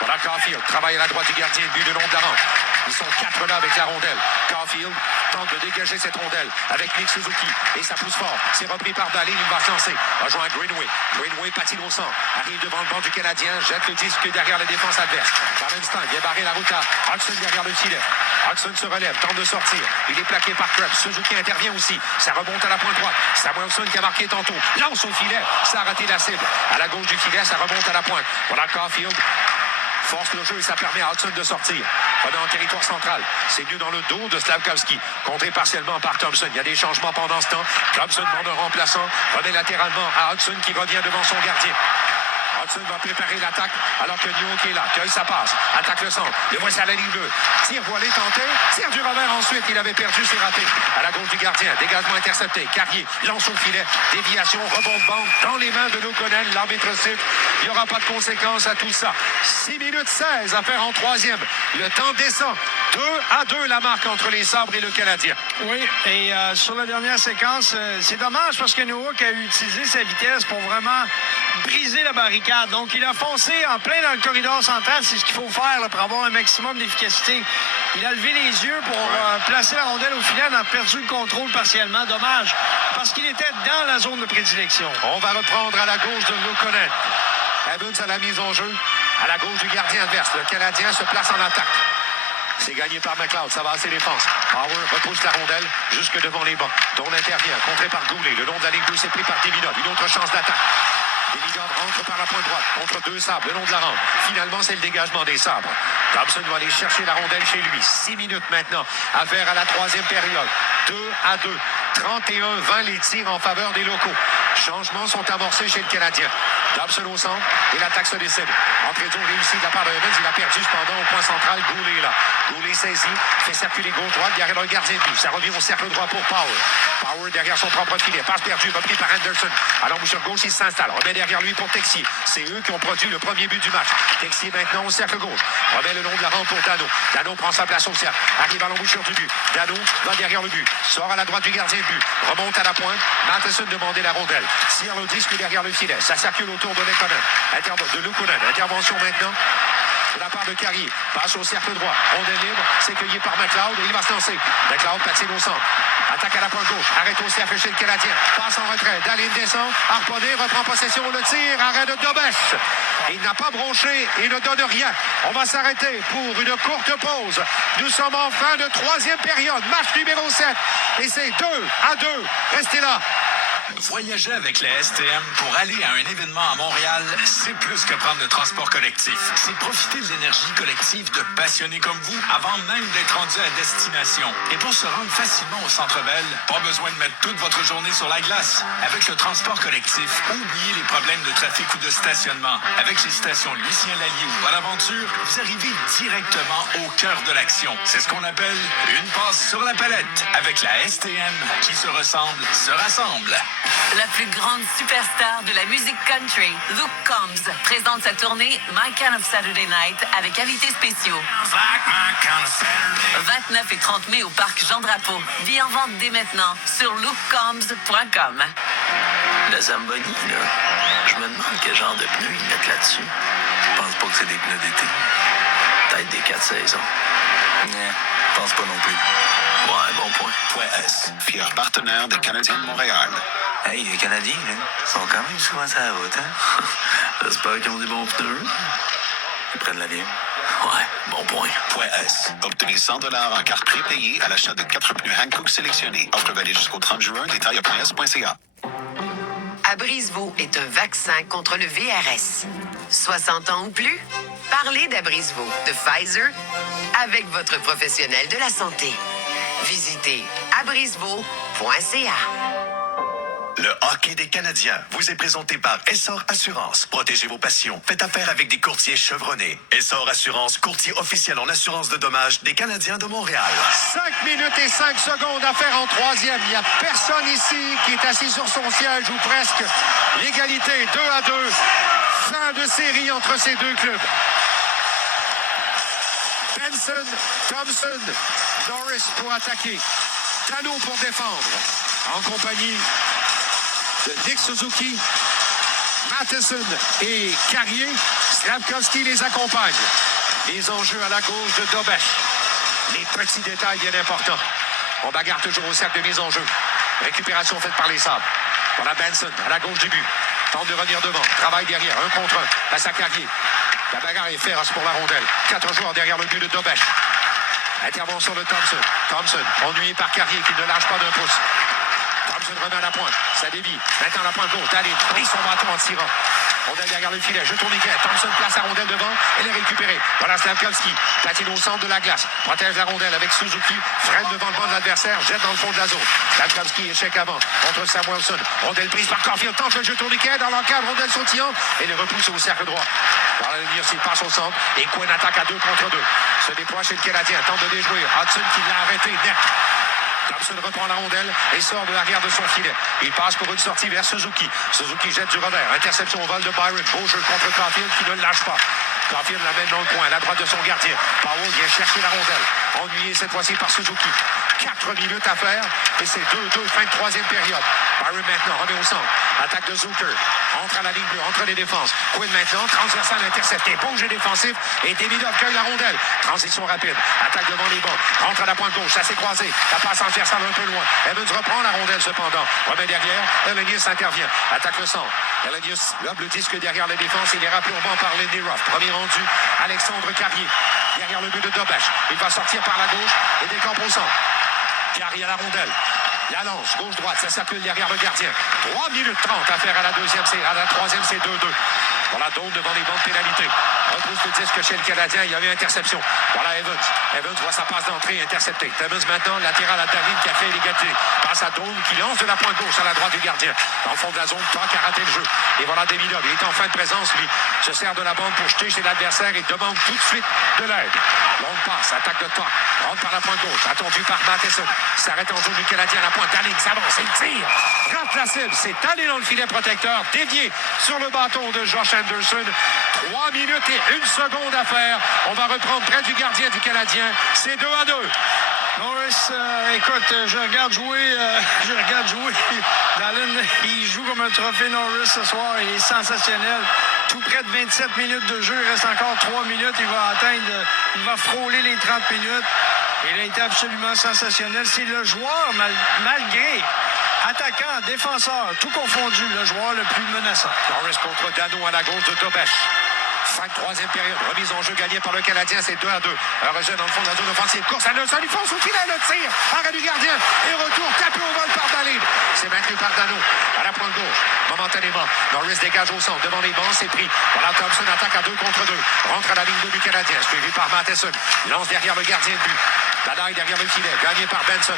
Voilà Caulfield. Travaille à la droite du gardien. But le long de la rampe. Ils sont 4 là avec la rondelle. Caulfield tente de dégager cette rondelle avec Nick Suzuki. Et ça pousse fort. C'est repris par Daly. Il va se lancer. Rejoint Greenway. Greenway patine au centre. Arrive devant le banc du Canadien. Jette le disque derrière la défense adverse. Charlenstein vient barrer la route à Hodgson derrière le filet. Hodgson se relève. Tente de sortir. Il est plaqué par Krebs. Suzuki intervient aussi. Ça remonte à la pointe droite. Samuelson qui a marqué tantôt. Lance au filet. Ça a raté la cible. À la gauche du filet, ça remonte à la pointe. Voilà Caulfield. Force le jeu et ça permet à Hodgson de sortir. Pas en territoire central. C'est mieux dans le dos de Slavkovski. Contré partiellement par Thompson. Il y a des changements pendant ce temps. Thompson demande un remplaçant. Remet latéralement à Hodgson qui revient devant son gardien. Hodgson va préparer l'attaque alors que Newhook est là. Cueille sa passe. Attaque le centre. Le voici à la ligne bleue. Tire voilé tenté. Tire du revers ensuite. Il avait perdu, c'est raté. À la gauche du gardien. Dégagement intercepté. Carrier lance au filet. Déviation. Rebond de bande dans les mains de Luukkonen. L'arbitre siffle. Il n'y aura pas de conséquences à tout ça. 6 minutes 16 à faire en troisième. Le temps descend. 2-2 la marque entre les Sabres et le Canadien. Oui, et sur la dernière séquence, c'est dommage parce que Newhook a utilisé sa vitesse pour vraiment briser la barricade. Donc, il a foncé en plein dans le corridor central. C'est ce qu'il faut faire là, pour avoir un maximum d'efficacité. Il a levé les yeux pour placer la rondelle au filet. Il a perdu le contrôle partiellement. Dommage, parce qu'il était dans la zone de prédilection. On va reprendre à la gauche de Luukkonen. Evans à la mise en jeu. À la gauche du gardien adverse. Le Canadien se place en attaque. C'est gagné par McLeod. Ça va à ses défenses. Power repousse la rondelle jusque devant les bancs. Dont intervient. Contré par Goulet. Le long de la ligne bleue, c'est pris par Demidov. Une autre chance d'attaque. Demidov rentre par la pointe droite contre 2 Sabres le long de la rampe. Finalement, c'est le dégagement des Sabres. Thompson va aller chercher la rondelle chez lui. 6 minutes maintenant à faire à la troisième période. 2-2. 31-20 les tirs en faveur des locaux. Changements sont amorcés chez le Canadien. Dobson au centre et l'attaque se décide. Entrée de zone réussie de la part de Evans. Il a perdu cependant au point central. Goulet là. Goulet saisi, fait circuler gauche-droite derrière le gardien de but. Ça revient au cercle droit pour Power. Power derrière son propre filet. Passe perdue, repris par Anderson. À l'embouchure gauche, il s'installe. Remet derrière lui pour Texier. C'est eux qui ont produit le premier but du match. Texier maintenant au cercle gauche. Remet le long de la rampe pour Danault. Danault prend sa place au cercle. Arrive à l'embouchure du but. Danault va derrière le but. Sort à la droite du gardien de but. Remonte à la pointe. Matheson demandait la rondelle. Tire le disque derrière le filet. Ça circule autour de Luukkonen. Intervention maintenant de la part de Carrier. Passe au cercle droit. Rondelle libre. C'est cueilli par McLeod et il va se lancer. McLeod patine au centre. Attaque à la pointe gauche. Arrête au cercle chez le Canadien. Passe en retrait. Daline descend. Harponné reprend possession. Le tir. Arrêt de Dobach. Il n'a pas bronché et ne donne rien. On va s'arrêter pour une courte pause. Nous sommes en fin de troisième période. Match numéro 7. Et c'est 2-2. Restez là. Voyager avec la STM pour aller à un événement à Montréal, c'est plus que prendre le transport collectif. C'est profiter de l'énergie collective de passionnés comme vous avant même d'être rendu à destination. Et pour se rendre facilement au Centre Bell, pas besoin de mettre toute votre journée sur la glace. Avec le transport collectif, oubliez les problèmes de trafic ou de stationnement. Avec les stations Lucien-Lallier ou Bonaventure, vous arrivez directement au cœur de l'action. C'est ce qu'on appelle une passe sur la palette. Avec la STM, qui se ressemble, se rassemble. La plus grande superstar de la musique country, Luke Combs, présente sa tournée My Kind of Saturday Night avec invités spéciaux. 29 et 30 mai au Parc Jean-Drapeau. Billets en vente dès maintenant sur lukecombs.com. La Zamboni, là, je me demande quel genre de pneus ils mettent là-dessus. Je pense pas que c'est des pneus d'été. Peut-être des 4 saisons. Je pense pas non plus. Ouais, bon point. Point S, fier partenaire des Canadiens de Montréal. Hey, les Canadiens, là, sont quand même souvent sur la route, hein? J'espère qu'ils ont des bons pneus. Ils prennent l'avion. Ouais, bon point. Point S, obtenez 100 $ en carte prépayée à l'achat de 4 pneus Hankook sélectionnés. Offre valide jusqu'au 30 juin. Détails à .s.ca. Abrisvo est un vaccin contre le VRS. 60 ans ou plus? Parlez d'Abrisvo de Pfizer avec votre professionnel de la santé. Visitez abrisvo.ca. Le hockey des Canadiens vous est présenté par Essor Assurance. Protégez vos passions. Faites affaire avec des courtiers chevronnés. Essor Assurance, courtier officiel en assurance de dommages des Canadiens de Montréal. 5 minutes et 5 secondes à faire en troisième. Il n'y a personne ici qui est assis sur son siège ou presque. L'égalité 2-2. Fin de série entre ces deux clubs. Benson, Thompson, Norris pour attaquer. Dano pour défendre. En compagnie de Nick Suzuki, Matheson et Carrier. Slavkovski les accompagne. Les enjeux à la gauche de Dobech. Les petits détails bien importants. On bagarre toujours au cercle de mise en jeu. Récupération faite par les Sabres. Voilà Benson à la gauche du but. Tente de revenir devant. Travail derrière. 1 contre 1. Passe à Carrier. La bagarre est féroce pour la rondelle. 4 joueurs derrière le but de Dobech. Intervention de Thompson. Thompson, ennuyé par Carrier qui ne lâche pas d'un pouce. Thompson remet à la pointe. Ça dévie. Maintenant la pointe gauche. Dahlin prise son bâton en tirant. Rondelle derrière le filet. Je tourne Thompson place la rondelle devant. Elle est récupérée. Voilà Slavkovski. Patine au centre de la glace. Protège la rondelle avec Suzuki. Freine devant le banc de l'adversaire. Jette dans le fond de la zone. Slavkovski échec avant. Contre Samuelson. Rondelle prise par Caulfield. Tente le jeu tourniquet dans l'encadre. Rondelle sautillante. Et le repousse au cercle droit. Par la ligne, il passe au centre. Et Quinn attaque à 2 contre 2. Se déploie chez le Canadien. Tente de déjouer. Hudson qui l'a arrêté net. Thompson reprend la rondelle et sort de l'arrière de son filet. Il passe pour une sortie vers Suzuki. Suzuki jette du revers. Interception au vol de Byron. Beau jeu contre Caulfield qui ne lâche pas. Caulfield l'amène dans le coin, à la droite de son gardien. Powell vient chercher la rondelle. Ennuyé cette fois-ci par Suzuki. 4 minutes à faire et c'est 2-2, fin de troisième période. Byron maintenant remet au centre. Attaque de Zucker. Entre à la ligne bleue, entre les défenses. Quinn maintenant, transversal intercepté. Bon jeu défensif et Davidov cueille la rondelle. Transition rapide. Attaque devant les bancs. Rentre à la pointe gauche. Ça s'est croisé. La passe transversale un peu loin. Evans reprend la rondelle cependant. Remet derrière. Elenius intervient. Attaque le centre. Elenius lobe le disque derrière les défenses. Il est rappelé au banc par Lindy Ruff. Premier rendu. Alexandre Carrier. Derrière le but de Dobech. Il va sortir par la gauche et décampe au centre. Carrier à la rondelle. La lance, gauche-droite, ça circule derrière le gardien. 3 minutes 30 à faire à la troisième, c'est 2-2. Voilà Dome devant les bancs de pénalité. Repousse le disque chez le Canadien, il y a eu interception. Voilà Evans. Evans voit sa passe d'entrée interceptée. Evans maintenant, latéral à Dahlin qui a fait l'égalité. Passe à Dome qui lance de la pointe gauche à la droite du gardien. Dans le fond de la zone, Toc a raté le jeu. Et voilà Davidov, il est en fin de présence, lui. Se sert de la bande pour jeter chez l'adversaire et demande tout de suite de l'aide. Longue passe, attaque de Toc. Rentre par la pointe gauche, attendu par Matheson. S'arrête en zone du Canadien à la pointe. Dahlin s'avance, il tire. Rate la cible, c'est allé dans le filet protecteur. Dévié sur le bâton de Josh Anderson. 3 minutes et 1 seconde à faire. On va reprendre près du gardien du Canadien. C'est 2-2. Norris, écoute, je regarde jouer. Dahlin, il joue comme un trophée Norris ce soir. Il est sensationnel. Tout près de 27 minutes de jeu. Il reste encore 3 minutes. Il va frôler les 30 minutes. Il a été absolument sensationnel. C'est le joueur, malgré attaquant, défenseur, tout confondu, le joueur le plus menaçant. Norris contre Dano à la gauche de Dobech. Fin de troisième période. Remise en jeu gagnée par le Canadien, c'est 2-2. Un rejet dans le fond de la zone offensive. Course à Nelson, il fonce au filet, le tir. Arrêt du gardien. Et retour tapé au vol par Dahlin. C'est maintenu par Dano. À la pointe gauche. Momentanément. Norris dégage au centre. Devant les bancs, c'est pris. Voilà, Thompson attaque à 2 contre 2. Rentre à la ligne du Canadien. Suivi par Matheson. Lance derrière le gardien de but. Badaille derrière le filet. Gagné par Benson.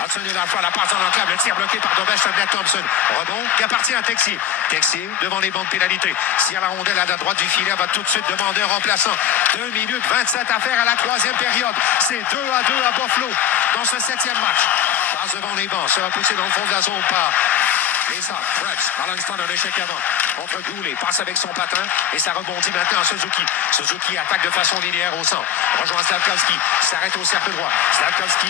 Hudson est dans la fois, la passe dans l'enclave, le tir bloqué par Dobech, ça vient de Thompson. Rebond qui appartient à Texier. Texier devant les bancs de pénalité. Si à la rondelle à la droite du filet, va tout de suite demander un remplaçant. 2 minutes 27 à faire à la troisième période. C'est 2-2 à Buffalo dans ce 7e match. Passe devant les bancs, sera poussé dans le fond de la zone par les Sabres. Fretz, à l'instant d'un échec avant. Contre Goulet, passe avec son patin et ça rebondit maintenant à Suzuki. Suzuki attaque de façon linéaire au centre. Rejoint Slavkovski, s'arrête au cercle droit. Slavkovski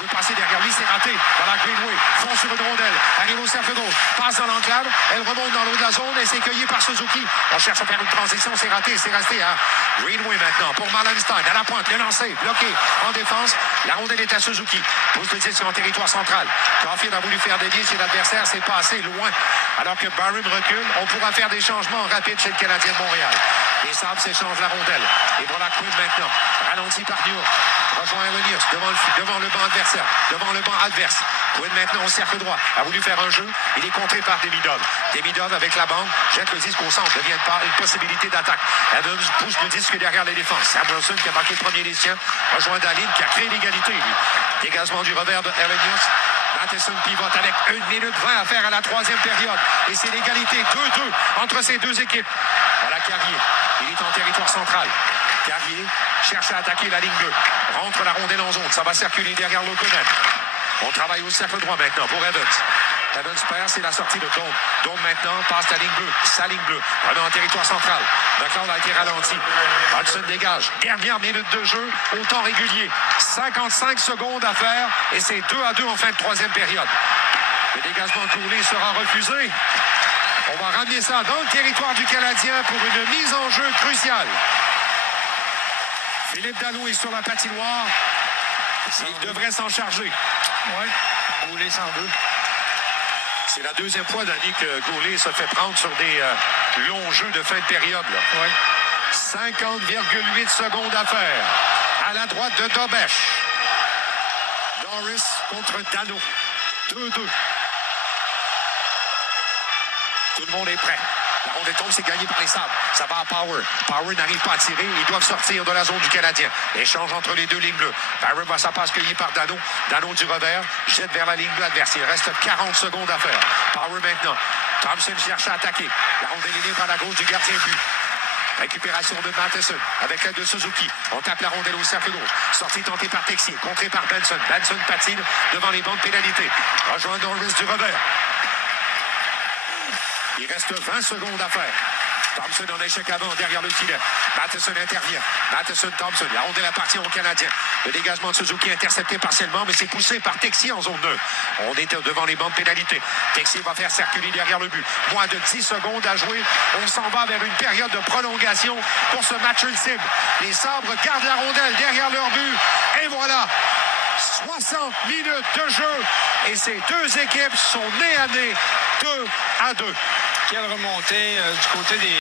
veut passer derrière lui, c'est raté. Voilà Greenway, Attention sur une rondelle. Arrive au cercle gauche. Passe dans l'enclave. Elle remonte dans l'eau de la zone et c'est cueilli par Suzuki. On cherche à faire une transition. C'est raté. C'est resté à Greenway maintenant pour Malenstein. À la pointe. Le lancer. Bloqué en défense. La rondelle est à Suzuki. Pousse le disque en territoire central. Caulfield a voulu faire dévier chez l'adversaire. C'est passé loin. Alors que Barron recule, on pourra faire des changements rapides chez le Canadien de Montréal. Les Sabres s'échangent la rondelle. Et voilà Quinn maintenant. Ralenti par New York. Rejoint Elenius devant le banc adversaire. Devant le banc adverse. Quinn maintenant au cercle droit. A voulu faire un jeu. Il est contré par Demidov. Demidov avec la bande. Jette le disque au centre. Devient une possibilité d'attaque. Evans pousse le disque derrière les défenses. Samuelson qui a marqué le premier des siens. Rejoint Dahlin qui a créé l'égalité. Dégagement du revers de Elenius. Matheson pivote avec 1 minute 20 à faire à la troisième période. Et c'est l'égalité 2-2 entre ces deux équipes. Voilà Carrier. Il est en territoire central. Carrier cherche à attaquer la ligne bleue. Rentre la rondelle en zone. Ça va circuler derrière Lokonen. On travaille au cercle droit maintenant pour Evans. Evans perd, c'est la sortie de Dome. Dome maintenant passe la ligne bleue. Sa ligne bleue. On est en territoire central. McLeod a été ralenti. Hudson dégage. Dernière minute de jeu au temps régulier. 55 secondes à faire et c'est 2-2 en fin de troisième période. Le dégagement de Goulet sera refusé. On va ramener ça dans le territoire du Canadien pour une mise en jeu cruciale. Philippe Danault est sur la patinoire. Il devrait s'en charger. Oui, Goulet s'en veut. C'est la deuxième fois d'année que Goulet se fait prendre sur des longs jeux de fin de période. Oui. 50,8 secondes à faire. À la droite de Dobesch. Norris contre Danault. 2-2. Tout le monde est prêt. La rondelle tombe, c'est gagné par les Sabres. Ça va à Power. Power n'arrive pas à tirer. Ils doivent sortir de la zone du Canadien. Échange entre les deux lignes bleues. Power va sa passe cueillie par Danault. Danault du revers. Jette vers la ligne bleue adverse. Il reste 40 secondes à faire. Power maintenant. Thompson cherche à attaquer. La rondelle est libre à la gauche du gardien de but. Récupération de Matheson avec l'aide de Suzuki. On tape la rondelle au cercle gauche. Sortie tentée par Texier. Contrée par Benson. Benson patine devant les bancs de pénalité. Rejoint Norris du revers. Il reste 20 secondes à faire. Thompson en échec avant derrière le filet. Matheson intervient. Matheson-Thompson. La rondelle appartient au Canadien. Le dégagement de Suzuki intercepté partiellement, mais c'est poussé par Texier en zone 2. On est devant les bancs de pénalité. Texier va faire circuler derrière le but. Moins de 10 secondes à jouer. On s'en va vers une période de prolongation pour ce match ultime. Les Sabres gardent la rondelle derrière leur but. Et voilà! 60 minutes de jeu. Et ces deux équipes sont nez à nez. 2-2. Quelle remontée du côté des